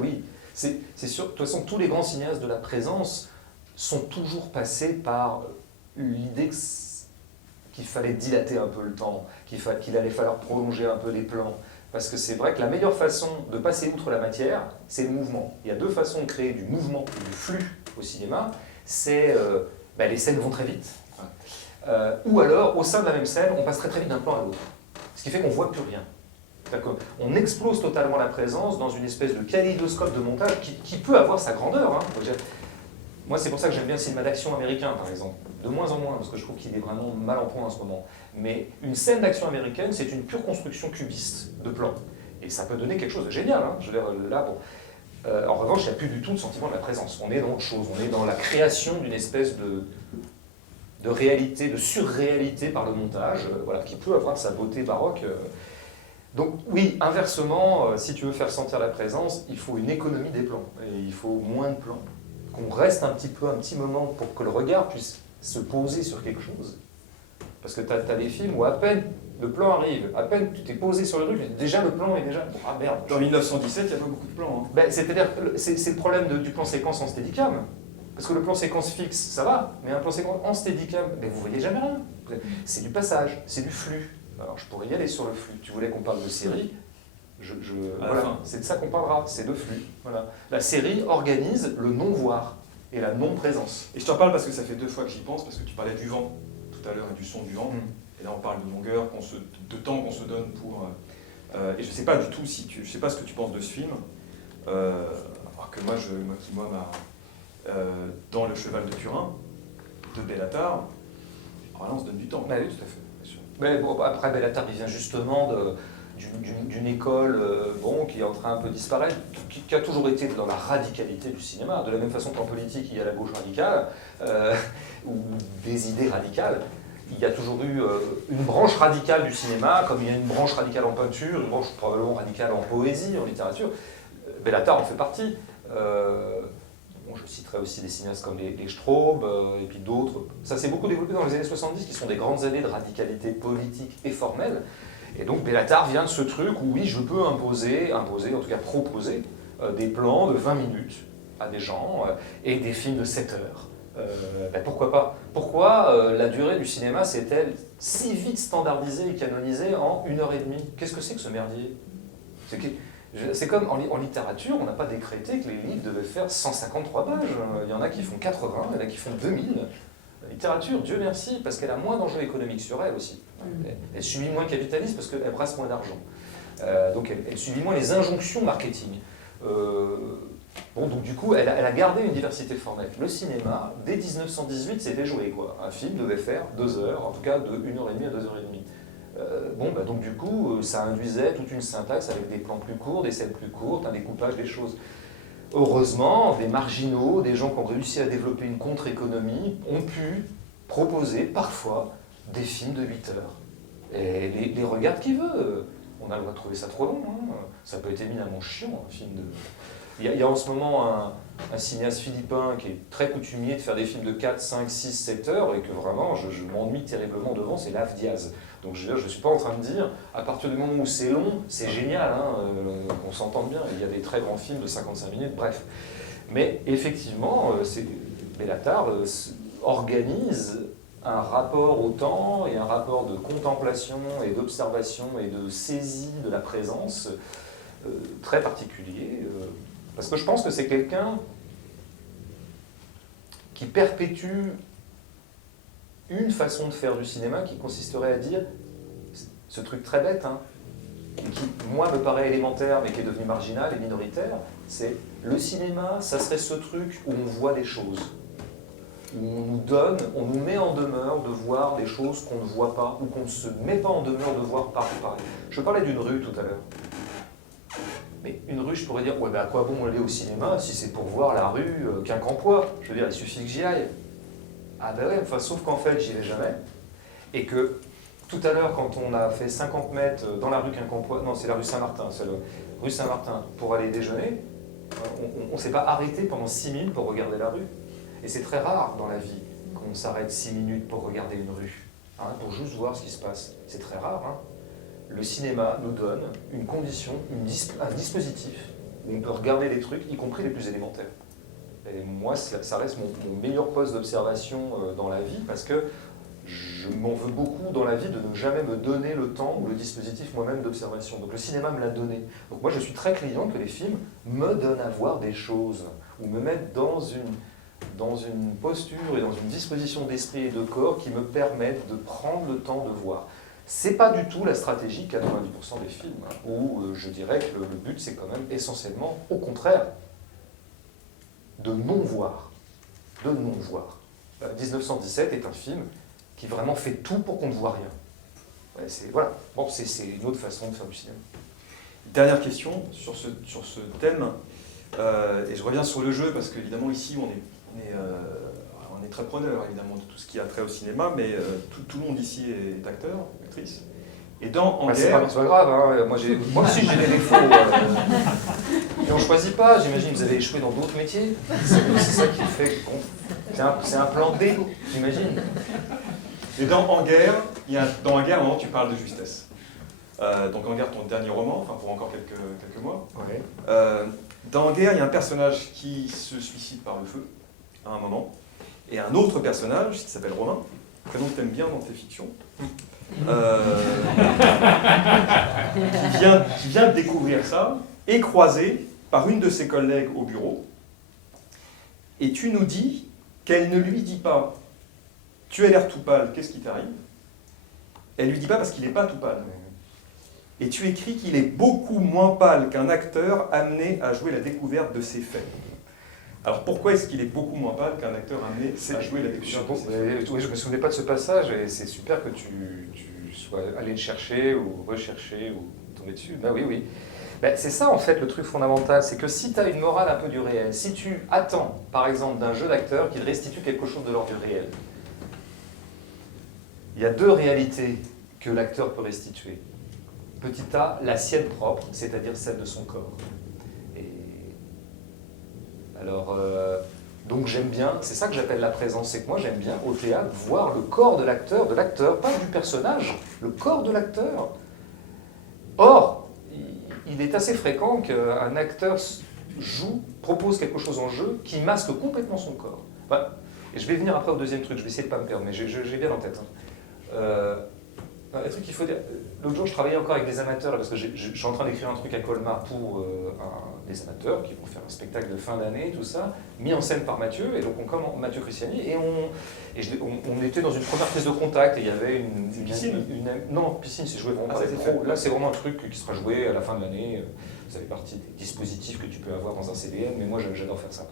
Oui, c'est sûr. De toute façon, tous les grands cinéastes de la présence sont toujours passés par l'idée qu'il fallait dilater un peu le temps, qu'il allait falloir prolonger un peu les plans. Parce que c'est vrai que la meilleure façon de passer outre la matière, c'est le mouvement. Il y a 2 façons de créer du mouvement, du flux au cinéma. C'est les scènes vont très vite. Ou alors, au sein de la même scène, on passe très vite d'un plan à l'autre. Ce qui fait qu'on ne voit plus rien. On explose totalement la présence dans une espèce de kaléidoscope de montage qui peut avoir sa grandeur. Hein. Moi, c'est pour ça que j'aime bien le cinéma d'action américain, par exemple. De moins en moins, parce que je trouve qu'il est vraiment mal en point en ce moment. Mais une scène d'action américaine, c'est une pure construction cubiste de plans. Et ça peut donner quelque chose de génial. Hein. Je veux dire, là, bon. En revanche, il n'y a plus du tout de sentiment de la présence. On est dans autre chose. On est dans la création d'une espèce de réalité, de surréalité par le montage, voilà, qui peut avoir sa beauté baroque. Donc oui, inversement, si tu veux faire sentir la présence, il faut une économie des plans. Et il faut moins de plans. Qu'on reste un petit moment pour que le regard puisse se poser sur quelque chose. Parce que tu as des films où à peine le plan arrive, à peine tu t'es posé sur le truc, déjà le plan est déjà... Ah merde. Dans 1917, il n'y a pas beaucoup de plans. Hein. C'est-à-dire, c'est le problème du plan séquence en steadicam. Parce que le plan séquence fixe, ça va, mais un plan séquence en steadicam, vous voyez jamais rien. C'est du passage, c'est du flux. Alors je pourrais y aller sur le flux. Tu voulais qu'on parle de série, voilà, c'est de ça qu'on parlera, c'est de flux. Voilà. La série organise le non-voir et la non-présence. Et je t'en parle parce que ça fait 2 fois que j'y pense, parce que tu parlais du vent tout à l'heure et du son du vent. Et là on parle de longueur, de temps qu'on se donne pour... et je ne sais pas du tout je sais pas ce que tu penses de ce film, alors que moi dans Le Cheval de Turin, de Bellatar, alors là on se donne du temps. Oui, tout à fait, bien sûr. Mais bon, après, Bellatar, il vient justement d'une école qui est en train un peu de disparaître, qui a toujours été dans la radicalité du cinéma. De la même façon qu'en politique, il y a la gauche radicale, ou des idées radicales. Il y a toujours eu une branche radicale du cinéma, comme il y a une branche radicale en peinture, une branche probablement radicale en poésie, en littérature. Bellatar en fait partie. Je citerai aussi des cinéastes comme les Straub et puis d'autres. Ça s'est beaucoup développé dans les années 70, qui sont des grandes années de radicalité politique et formelle. Et donc Bellatar vient de ce truc où oui, je peux imposer, en tout cas proposer, des plans de 20 minutes à des gens et des films de 7 heures. Pourquoi pas? Pourquoi la durée du cinéma s'est-elle si vite standardisée et canonisée en 1h30? Qu'est-ce que c'est que ce merdier? C'est comme en littérature, on n'a pas décrété que les livres devaient faire 153 pages. Il y en a qui font 80, il y en a qui font 2000. La littérature, Dieu merci, parce qu'elle a moins d'enjeux économiques sur elle aussi. Elle subit moins le capitalisme parce qu'elle brasse moins d'argent. Donc elle subit moins les injonctions marketing. Donc du coup, elle a gardé une diversité formelle. Le cinéma, dès 1918, c'était joué, quoi. Un film devait faire 2 heures, en tout cas de 1h30 à 2h30. Donc du coup, ça induisait toute une syntaxe avec des plans plus courts, des scènes plus courtes, un découpage des choses. Heureusement, des marginaux, des gens qui ont réussi à développer une contre-économie, ont pu proposer parfois des films de 8 heures. Et les regarde qui veut. On a le droit de trouver ça trop long. Hein. Ça peut être éminemment chiant, un film de... Il y a en ce moment un cinéaste philippin qui est très coutumier de faire des films de 4, 5, 6, 7 heures et que vraiment je m'ennuie terriblement devant, c'est Lave Diaz. Donc je ne suis pas en train de dire, à partir du moment où c'est long, c'est génial, hein, on s'entende bien, il y a des très grands films de 55 minutes, bref. Mais effectivement, Bellatar organise un rapport au temps et un rapport de contemplation et d'observation et de saisie de la présence très particulier. Parce que je pense que c'est quelqu'un qui perpétue une façon de faire du cinéma qui consisterait à dire, ce truc très bête, hein, et qui, moi, me paraît élémentaire, mais qui est devenu marginal et minoritaire, c'est le cinéma, ça serait ce truc où on voit des choses, où on nous met en demeure de voir des choses qu'on ne voit pas, ou qu'on ne se met pas en demeure de voir par pareil. Je parlais d'une rue tout à l'heure. Mais une rue, je pourrais dire, ouais, ben à quoi bon aller au cinéma si c'est pour voir la rue Quincampoix? Je veux dire, il suffit que j'y aille. Ah ben ouais, enfin, sauf qu'en fait, j'y vais jamais. Et que tout à l'heure, quand on a fait 50 mètres dans la rue Quincampoix, non, c'est la rue Saint-Martin, c'est la rue Saint-Martin, pour aller déjeuner, on ne s'est pas arrêté pendant 6 minutes pour regarder la rue. Et c'est très rare dans la vie qu'on s'arrête 6 minutes pour regarder une rue, hein, pour juste voir ce qui se passe. C'est très rare, hein. Le cinéma nous donne une condition, un dispositif où on peut regarder les trucs, y compris les plus élémentaires. Et moi, ça reste mon meilleur poste d'observation dans la vie, parce que je m'en veux beaucoup dans la vie de ne jamais me donner le temps ou le dispositif moi-même d'observation. Donc le cinéma me l'a donné. Donc moi, je suis très client que les films me donnent à voir des choses, ou me mettent dans une posture et dans une disposition d'esprit et de corps qui me permettent de prendre le temps de voir. C'est pas du tout la stratégie 90% des films, hein, où je dirais que le but c'est quand même essentiellement, au contraire, de non-voir. De non-voir. 1917 est un film qui vraiment fait tout pour qu'on ne voit rien. Ouais, voilà. Bon, c'est une autre façon de faire du cinéma. Dernière question sur ce thème, et je reviens sur le jeu, parce qu'évidemment ici on est très preneur évidemment de tout ce qui a trait au cinéma, mais tout le monde ici est acteur, actrice. Et dans En c'est guerre... pas grave, hein. Moi aussi j'ai des défauts. Et on ne choisit pas, j'imagine que vous avez échoué dans d'autres métiers. C'est ça qui fait c'est un plan B, j'imagine. Et dans En guerre, à un moment tu parles de justesse. Donc En guerre, ton dernier roman, enfin pour encore quelques mois. Ouais. Dans En guerre, il y a un personnage qui se suicide par le feu, à un moment, et un autre personnage qui s'appelle Romain, prénom que tu aimes bien dans tes fictions, qui vient de découvrir ça, est croisé par une de ses collègues au bureau, et tu nous dis qu'elle ne lui dit pas « tu as l'air tout pâle, qu'est-ce qui t'arrive ?» Elle lui dit pas parce qu'il n'est pas tout pâle. Et tu écris qu'il est beaucoup moins pâle qu'un acteur amené à jouer la découverte de ses faits. Alors pourquoi est-ce qu'il est beaucoup moins pâle qu'un acteur amené à jouer la découverte de ses faits? Oui, je ne me souvenais pas de ce passage, et c'est super que tu sois allé le chercher, ou rechercher, ou tomber dessus. Ben oui. Ben, c'est ça en fait le truc fondamental, c'est que si tu as une morale un peu du réel, si tu attends par exemple d'un jeu d'acteur qu'il restitue quelque chose de l'ordre du réel, il y a 2 réalités que l'acteur peut restituer. Petit a, la sienne propre, c'est-à-dire celle de son corps. Et alors, donc j'aime bien, c'est ça que j'appelle la présence, c'est que moi j'aime bien au théâtre voir le corps de l'acteur, pas du personnage, le corps de l'acteur. Or, il est assez fréquent qu'un acteur propose quelque chose en jeu qui masque complètement son corps. Enfin, et je vais venir après au deuxième truc, je vais essayer de ne pas me perdre, mais j'ai bien en tête. Un truc qu'il faut dire, l'autre jour je travaillais encore avec des amateurs, parce que je suis en train d'écrire un truc à Colmar pour des amateurs qui vont faire un spectacle de fin d'année, tout ça, mis en scène par Mathieu, et donc on commence Mathieu Christiani, et on était dans une première prise de contact, et il y avait une piscine. Non, piscine c'est joué vraiment pas avec pro. Là c'est vraiment un truc qui sera joué à la fin de l'année, ça fait partie des dispositifs que tu peux avoir dans un CDN, mais moi j'adore faire ça.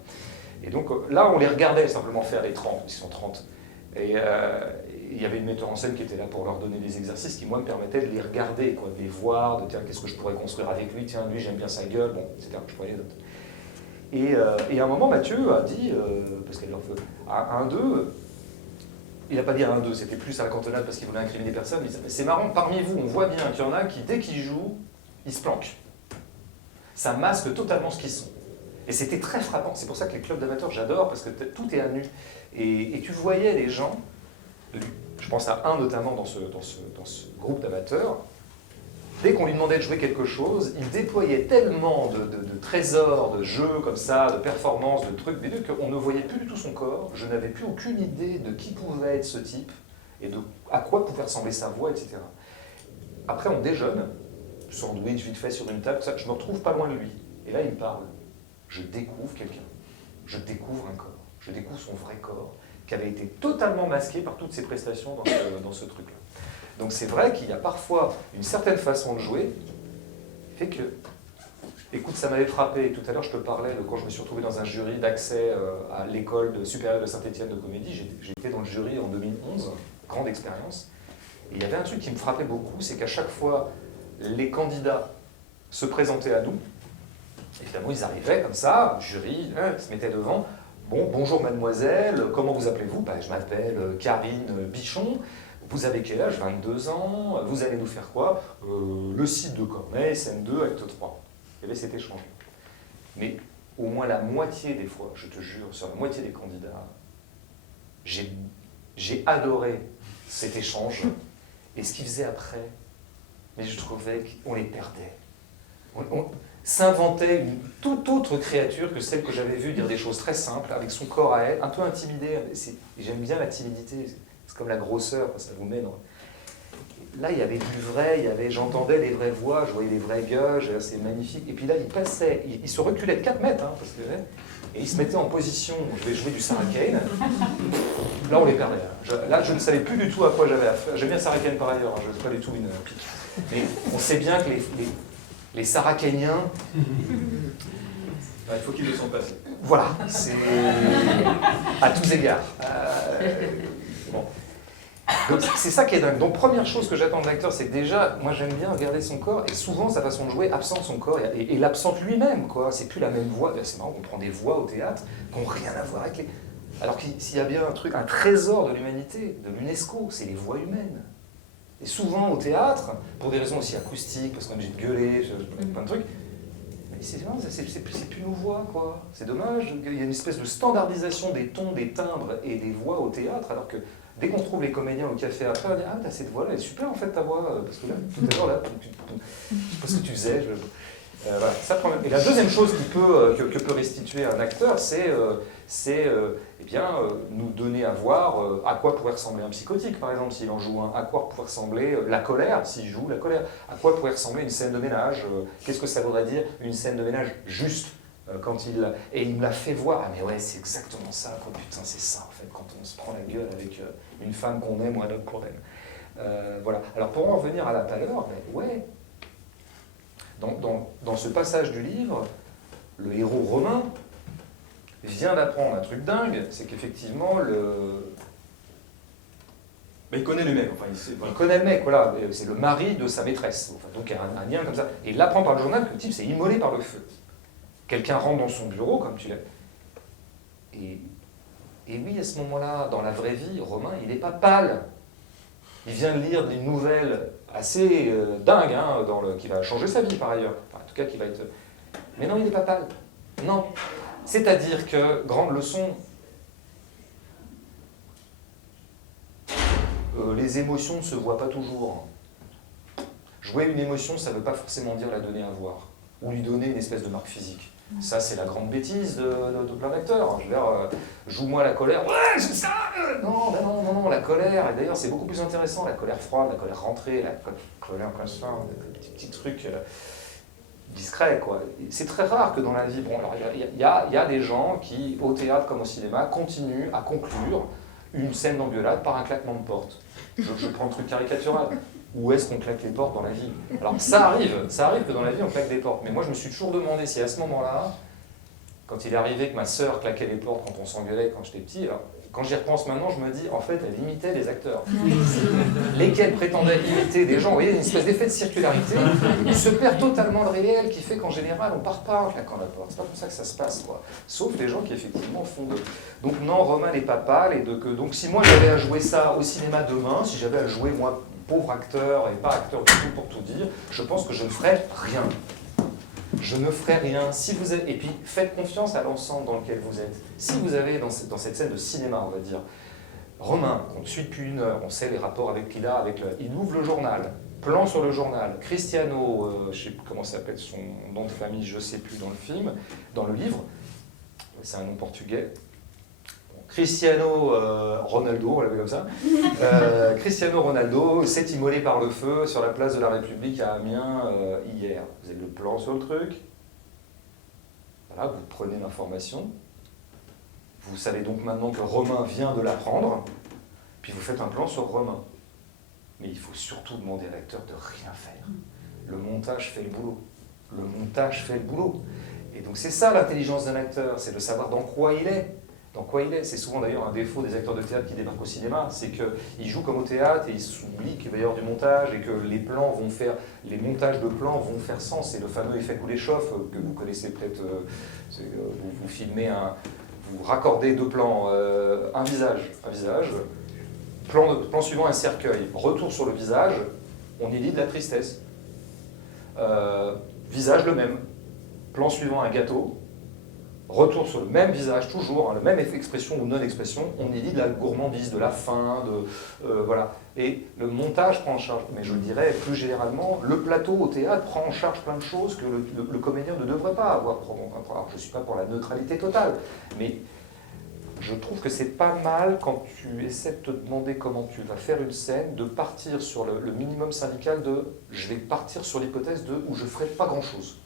Et donc là on les regardait simplement faire les 30, ils sont 30. Et il y avait une metteur en scène qui était là pour leur donner des exercices qui, moi, me permettaient de les regarder, quoi, de les voir, de dire qu'est-ce que je pourrais construire avec lui, tiens, lui, j'aime bien sa gueule, bon, etc. Je prenais les notes. Et à un moment, Mathieu a dit, parce qu'elle leur veut, à un d'eux, il n'a pas dit à un d'eux, c'était plus à la cantonade parce qu'il voulait incriminer personne, mais c'est marrant, parmi vous, on voit bien qu'il y en a qui, dès qu'ils jouent, ils se planquent. Ça masque totalement ce qu'ils sont. Et c'était très frappant, c'est pour ça que les clubs d'amateurs, j'adore, parce que tout est à nu. Et tu voyais les gens, je pense à un notamment dans ce groupe d'amateurs, dès qu'on lui demandait de jouer quelque chose, il déployait tellement de trésors, de jeux comme ça, de performances, de trucs, qu'on ne voyait plus du tout son corps. Je n'avais plus aucune idée de qui pouvait être ce type et à quoi pouvait ressembler sa voix, etc. Après, on déjeune, sandwich vite fait sur une table, ça, je me retrouve pas loin de lui. Et là, il me parle. Je découvre quelqu'un. Je découvre un corps. Je découvre son vrai corps, qui avait été totalement masqué par toutes ses prestations dans ce truc-là. Donc c'est vrai qu'il y a parfois une certaine façon de jouer, fait que, écoute, ça m'avait frappé, tout à l'heure je te parlais de quand je me suis retrouvé dans un jury d'accès à l'école supérieure de Saint-Étienne de comédie, j'étais dans le jury en 2011, grande expérience, et il y avait un truc qui me frappait beaucoup, c'est qu'à chaque fois, les candidats se présentaient à nous, évidemment ils arrivaient comme ça, jury, ils se mettaient devant, bon, bonjour mademoiselle, comment vous appelez-vous? Je m'appelle Karine Bichon. Vous avez quel âge? 22 ans. Vous allez nous faire quoi? Le site de Corneille, scène 2, acte 3. Il y avait cet échange. Mais au moins la moitié des fois, je te jure, sur la moitié des candidats, j'ai adoré cet échange. Et ce qu'ils faisaient après, mais je trouvais qu'on les perdait. On s'inventait une toute autre créature que celle que j'avais vue dire des choses très simples, avec son corps à elle, un peu intimidée. J'aime bien la timidité. C'est comme la grosseur, ça vous met dans... Là, il y avait du vrai, j'entendais les vraies voix, je voyais les vraies gueules, c'est magnifique. Et puis là, il passait, il se reculait de 4 mètres, parce que, et il se mettait en position, je vais jouer du Sarah Kane. Là, on les perdait. Là, je ne savais plus du tout à quoi j'avais affaire. J'aime bien Sarah Kane par ailleurs, je ne suis pas du tout une pique. Mais on sait bien que les Sarah Kaniens... Il faut qu'ils le sont passés. Voilà, c'est à tous égards. Bon. C'est ça qui est dingue. Donc première chose que j'attends de l'acteur, c'est que déjà, moi j'aime bien regarder son corps, et souvent sa façon de jouer absente son corps, et l'absente lui-même, quoi. C'est plus la même voix. C'est marrant, on prend des voix au théâtre qui n'ont rien à voir avec les... Alors que s'il y a bien un trésor de l'humanité, de l'UNESCO, c'est les voix humaines. Et souvent au théâtre, pour des raisons aussi acoustiques, parce qu'on est obligé de gueuler, plein de trucs, c'est plus nos voix, quoi. C'est dommage. Il y a une espèce de standardisation des tons, des timbres et des voix au théâtre, alors que dès qu'on trouve les comédiens au café après, on dit « Ah, cette voix-là, elle est super en fait ta voix, parce que là, tout à l'heure, là, je sais pas ce que tu faisais. » Voilà, ça, et la deuxième chose que peut restituer un acteur, c'est nous donner à voir à quoi pourrait ressembler un psychotique, par exemple, s'il en joue un, à quoi pourrait ressembler la colère, s'il joue la colère, à quoi pourrait ressembler une scène de ménage, qu'est-ce que ça voudrait dire une scène de ménage juste, et il me l'a fait voir, ah mais ouais, c'est exactement ça, quoi, putain, c'est ça, en fait, quand on se prend la gueule avec une femme qu'on aime ou un homme qu'on aime. Voilà, alors pour en revenir à la pâleur, ouais, dans ce passage du livre, le héros romain vient d'apprendre un truc dingue, c'est qu'effectivement, Mais il connaît le mec, enfin, il connaît le mec, voilà, c'est le mari de sa maîtresse, enfin, donc il y a un lien comme ça. Et il apprend par le journal que le type s'est immolé par le feu. Quelqu'un rentre dans son bureau, comme tu l'as. Et oui, à ce moment-là, dans la vraie vie, Romain, il n'est pas pâle. Il vient de lire des nouvelles assez dingues, hein, qui va changer sa vie par ailleurs. Enfin, en tout cas, qui va être... Mais non, il n'est pas pâle. Non. C'est-à-dire que, grande leçon, les émotions ne se voient pas toujours. Jouer une émotion, ça ne veut pas forcément dire la donner à voir, ou lui donner une espèce de marque physique. Ça, c'est la grande bêtise de plein d'acteurs. Je veux dire, joue-moi la colère. Ouais, c'est ça. Non, la colère. Et d'ailleurs, c'est beaucoup plus intéressant, la colère froide, la colère rentrée, la colère comme ça, des petits trucs discrets, quoi. C'est très rare que dans la vie, bon, alors il y a des gens qui, au théâtre comme au cinéma, continuent à conclure une scène d'engueulade par un claquement de porte. Je prends le truc caricatural. Où est-ce qu'on claque les portes dans la vie? Alors ça arrive que dans la vie on claque des portes, mais moi je me suis toujours demandé si à ce moment-là, quand il est arrivé que ma sœur claquait les portes quand on s'engueulait quand j'étais petit, alors, quand j'y repense maintenant, je me dis, en fait, elle imitait des acteurs. Lesquels prétendaient imiter des gens, vous voyez, une espèce d'effet de circularité, il se perd totalement le réel, qui fait qu'en général, on part pas en claquant la porte. C'est pas comme ça que ça se passe, quoi. Sauf les gens qui, effectivement, font de... Donc non, Romain n'est pas pâle, donc si moi j'avais à jouer ça au cinéma demain, si j'avais à jouer, moi, pauvre acteur et pas acteur du tout pour tout dire, je pense que je ne ferais rien. Je ne ferai rien. Si vous êtes, et puis faites confiance à l'ensemble dans lequel vous êtes. Si vous avez dans cette scène de cinéma, on va dire, Romain, qu'on suit depuis 1 heure, on sait les rapports avec qu'il a, il ouvre le journal, plan sur le journal. Cristiano, je ne sais plus comment s'appelle son nom de famille, je ne sais plus dans le film, dans le livre, c'est un nom portugais. Cristiano Ronaldo, on l'appelle comme ça. Cristiano Ronaldo s'est immolé par le feu sur la place de la République à Amiens hier. Vous avez le plan sur le truc. Voilà, vous prenez l'information. Vous savez donc maintenant que Romain vient de l'apprendre. Puis vous faites un plan sur Romain. Mais il faut surtout demander à l'acteur de rien faire. Le montage fait le boulot. Le montage fait le boulot. Et donc c'est ça l'intelligence d'un acteur, c'est de savoir dans quoi il est. Dans quoi il est. C'est souvent d'ailleurs un défaut des acteurs de théâtre qui débarquent au cinéma, c'est qu'ils jouent comme au théâtre et ils s'oublient qu'il va y avoir du montage et que les plans vont faire, les montages de plans vont faire sens. C'est le fameux effet Kuleshov que vous connaissez peut-être. Vous filmez vous raccordez deux plans, un visage, plan suivant un cercueil, retour sur le visage, on y lit de la tristesse. Visage le même, plan suivant un gâteau. Retour sur le même visage, toujours, hein, la même expression ou non-expression, on y dit de la gourmandise, de la faim, voilà. Et le montage prend en charge, mais je dirais plus généralement, le plateau au théâtre prend en charge plein de choses que le comédien ne devrait pas avoir. Alors, je ne suis pas pour la neutralité totale, mais je trouve que c'est pas mal quand tu essaies de te demander comment tu vas faire une scène, de partir sur le minimum syndical de « je vais partir sur l'hypothèse de où je ferai pas grand-chose ».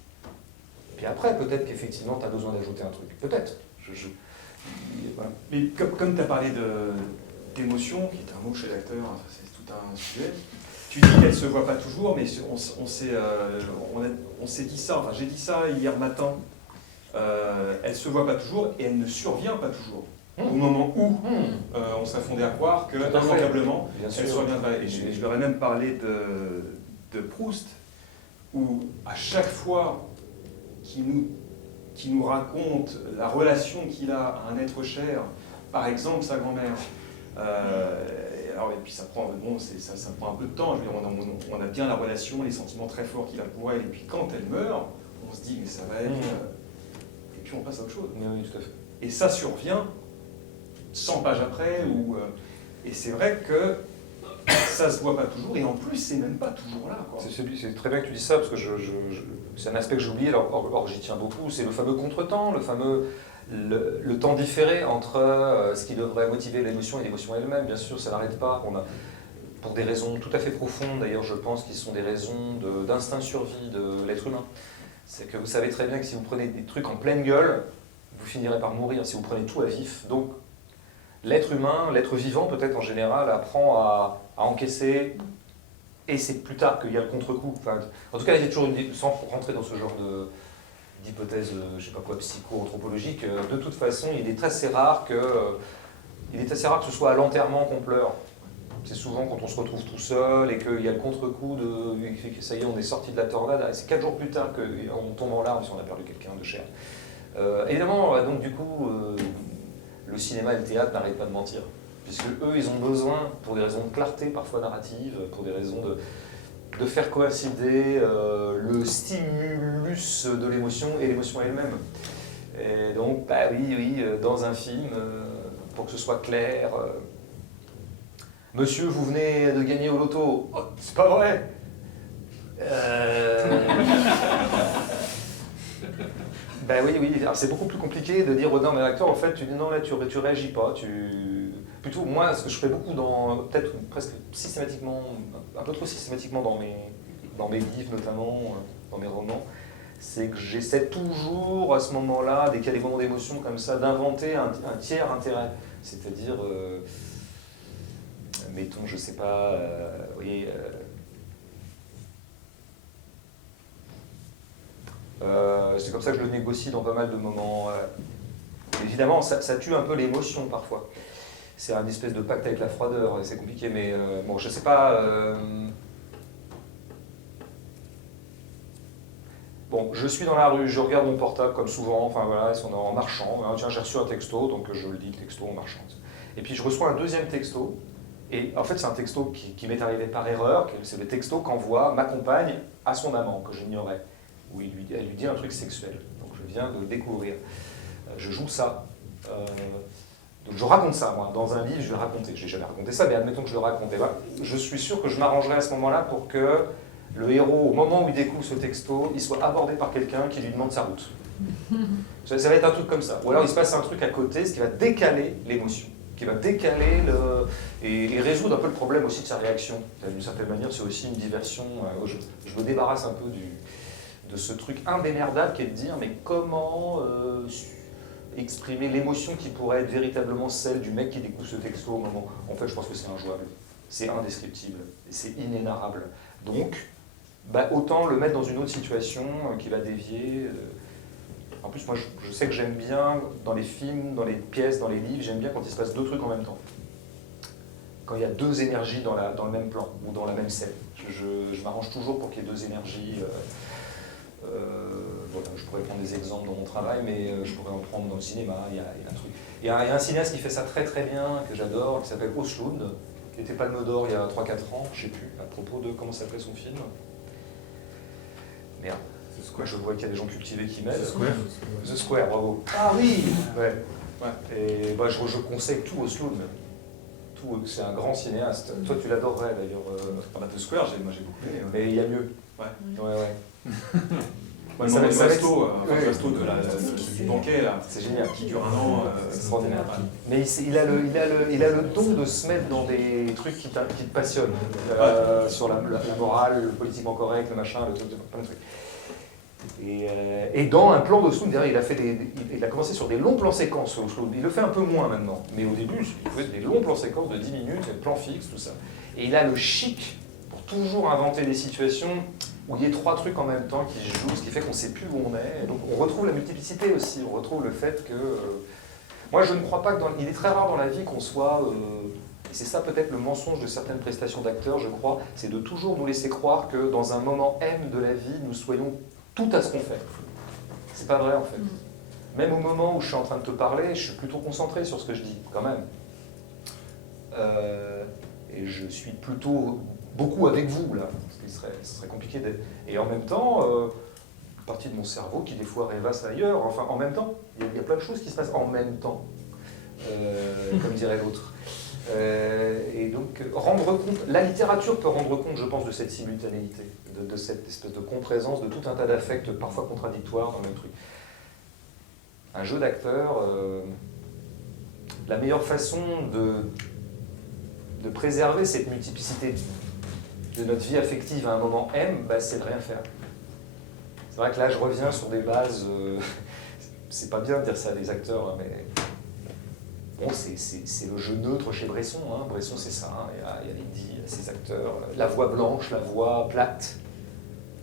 Puis après, peut-être qu'effectivement, tu as besoin d'ajouter un truc. Peut-être. Voilà. Mais comme tu as parlé d'émotion, qui est un mot chez l'acteur, c'est tout un sujet, tu dis qu'elle ne se voit pas toujours, mais on s'est dit ça, enfin j'ai dit ça hier matin, elle ne se voit pas toujours et elle ne survient pas toujours. Au moment où on serait fondé à croire que, immanquablement, elle surviendrait. Et je leur ai même parlé de Proust, où à chaque fois qui nous raconte la relation qu'il a à un être cher, par exemple sa grand-mère. Et puis ça prend un peu de temps, je veux dire, on a bien la relation, les sentiments très forts qu'il a pour elle, et puis quand elle meurt, on se dit mais ça va être... et puis on passe à autre chose. Oui, tout à fait. Et ça survient 100 pages après, et c'est vrai que ça se voit pas toujours, et en plus, c'est même pas toujours là. C'est très bien que tu dis ça, parce que c'est un aspect que j'ai oublié, or j'y tiens beaucoup, c'est le fameux contretemps, le temps différé entre ce qui devrait motiver l'émotion et l'émotion elle-même. Bien sûr, ça n'arrête pas. Pour des raisons tout à fait profondes, d'ailleurs, je pense qu'ils sont des raisons d'instinct survie de l'être humain. C'est que vous savez très bien que si vous prenez des trucs en pleine gueule, vous finirez par mourir si vous prenez tout à vif. Donc, l'être humain, l'être vivant peut-être en général, apprend à encaisser, et c'est plus tard qu'il y a le contre-coup. Enfin, en tout cas, il y a toujours sans rentrer dans ce genre d'hypothèse, je sais pas quoi, psycho-anthropologique, de toute façon, il est assez rare que ce soit à l'enterrement qu'on pleure. C'est souvent quand on se retrouve tout seul et qu'il y a le contre-coup que ça y est, on est sorti de la tornade, c'est 4 jours plus tard qu'on tombe en larmes si on a perdu quelqu'un de cher. Évidemment, donc du coup, le cinéma et le théâtre n'arrêtent pas de mentir. Puisque eux, ils ont besoin, pour des raisons de clarté parfois narrative, pour des raisons de faire coïncider le stimulus de l'émotion et l'émotion elle-même. Et donc, bah oui, dans un film, pour que ce soit clair, monsieur, vous venez de gagner au loto. Oh, c'est pas vrai. Ben oui, c'est beaucoup plus compliqué de dire non mais l'acteur en fait tu dis non là tu réagis pas, plutôt moi ce que je fais beaucoup peut-être presque systématiquement, un peu trop systématiquement dans mes livres notamment, dans mes romans, c'est que j'essaie toujours à ce moment-là, dès qu'il y a des moments d'émotion comme ça, d'inventer un tiers intérêt, c'est-à-dire mettons je sais pas, c'est comme ça que je le négocie dans pas mal de moments. Évidemment, ça tue un peu l'émotion parfois. C'est un espèce de pacte avec la froideur, c'est compliqué, mais bon, je sais pas. Bon, je suis dans la rue, je regarde mon portable comme souvent, enfin voilà, en marchant. Tiens, j'ai reçu un texto, donc je le dis le texto en marchant. Et puis je reçois un deuxième texto, et en fait c'est un texto qui m'est arrivé par erreur, c'est le texto qu'envoie ma compagne à son amant, que j'ignorais. Où elle lui dit un truc sexuel. Donc je viens de le découvrir. Je joue ça. Donc je raconte ça, moi, dans un livre, je vais raconter. Je n'ai jamais raconté ça, mais admettons que je le raconte. Et voilà. Je suis sûr que je m'arrangerai à ce moment-là pour que le héros, au moment où il découvre ce texto, il soit abordé par quelqu'un qui lui demande sa route. Ça va être un truc comme ça. Ou alors il se passe un truc à côté, ce qui va décaler l'émotion, qui va décaler et résoudre un peu le problème aussi de sa réaction. D'une certaine manière, c'est aussi une diversion. Je me débarrasse un peu de ce truc indémerdable qui est de dire mais comment exprimer l'émotion qui pourrait être véritablement celle du mec qui découvre ce texto au moment. En fait, je pense que c'est injouable, c'est indescriptible, c'est inénarrable. Donc, autant le mettre dans une autre situation qui va dévier. En plus, moi, je sais que j'aime bien, dans les films, dans les pièces, dans les livres, j'aime bien quand il se passe deux trucs en même temps. Quand il y a deux énergies dans le même plan ou dans la même scène. Je m'arrange toujours pour qu'il y ait deux énergies. Voilà, je pourrais prendre des exemples dans mon travail, mais je pourrais en prendre dans le cinéma. Il y a un truc. Il y a un cinéaste qui fait ça très très bien, que j'adore, qui s'appelle Östlund, qui était Palme d'Or il y a 3-4 ans, je ne sais plus, à propos de comment s'appelait son film. Merde. Je vois qu'il y a des gens cultivés qui m'aident. The Square, bravo. Ah oui. Ouais. Et je conseille tout Östlund. C'est un grand cinéaste. Toi, tu l'adorerais d'ailleurs. The Square, moi j'ai beaucoup aimé. Mais il y a mieux. Ouais. Ça va être du banquet, là. C'est génial. Qui dure 1 an. C'est extraordinaire. Mais il a le don de se mettre dans des trucs qui te passionnent. Sur la morale, le politiquement correct, le machin, plein de trucs. Et dans un plan d'Östlund, il a commencé sur des longs plans séquences. Il le fait un peu moins maintenant, mais au début, il faisait des longs plans séquences de 10 minutes, des plans fixes, tout ça. Et il a le chic pour toujours inventer des situations où il y a 3 trucs en même temps qui se jouent, ce qui fait qu'on ne sait plus où on est. Et donc on retrouve la multiplicité aussi, on retrouve le fait que... moi, je ne crois pas que il est très rare dans la vie qu'on soit... et c'est ça peut-être le mensonge de certaines prestations d'acteurs, je crois, c'est de toujours nous laisser croire que dans un moment M de la vie, nous soyons tout à ce qu'on fait. C'est pas vrai en fait. Même au moment où je suis en train de te parler, je suis plutôt concentré sur ce que je dis, quand même. Et je suis plutôt beaucoup avec vous, là. Ce serait compliqué d'être... Et en même temps, une partie de mon cerveau qui des fois rêvasse ailleurs. Enfin, en même temps, il y a plein de choses qui se passent en même temps, comme dirait l'autre. Et donc, rendre compte, la littérature peut rendre compte, je pense, de cette simultanéité, de cette espèce de comprésence de tout un tas d'affects parfois contradictoires dans le même truc. Un jeu d'acteur, la meilleure façon de préserver cette multiplicité de notre vie affective à un moment M, c'est de rien faire. C'est vrai que là, je reviens sur des bases, c'est pas bien de dire ça à des acteurs, mais... Bon, c'est le jeu neutre chez Bresson. Hein. Bresson, c'est ça. Hein. Il y a Lydie, il y a ses acteurs. La voix blanche, la voix plate.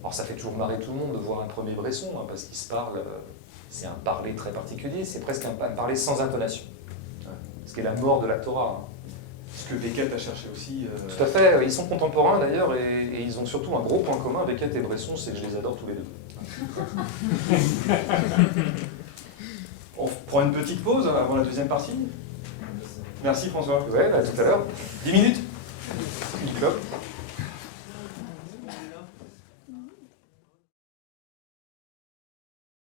Alors, ça fait toujours marrer tout le monde de voir un premier Bresson, hein, parce qu'il se parle. C'est un parler très particulier. C'est presque un parler sans intonation. Ce qui est la mort de l'actorat. Hein. Ce que Beckett a cherché aussi. Tout à fait. Ils sont contemporains d'ailleurs, et ils ont surtout un gros point commun, Beckett et Bresson, c'est que je les adore tous les deux. On prend une petite pause avant la deuxième partie. Merci François. Ouais, tout à l'heure. 10 minutes. Une clope.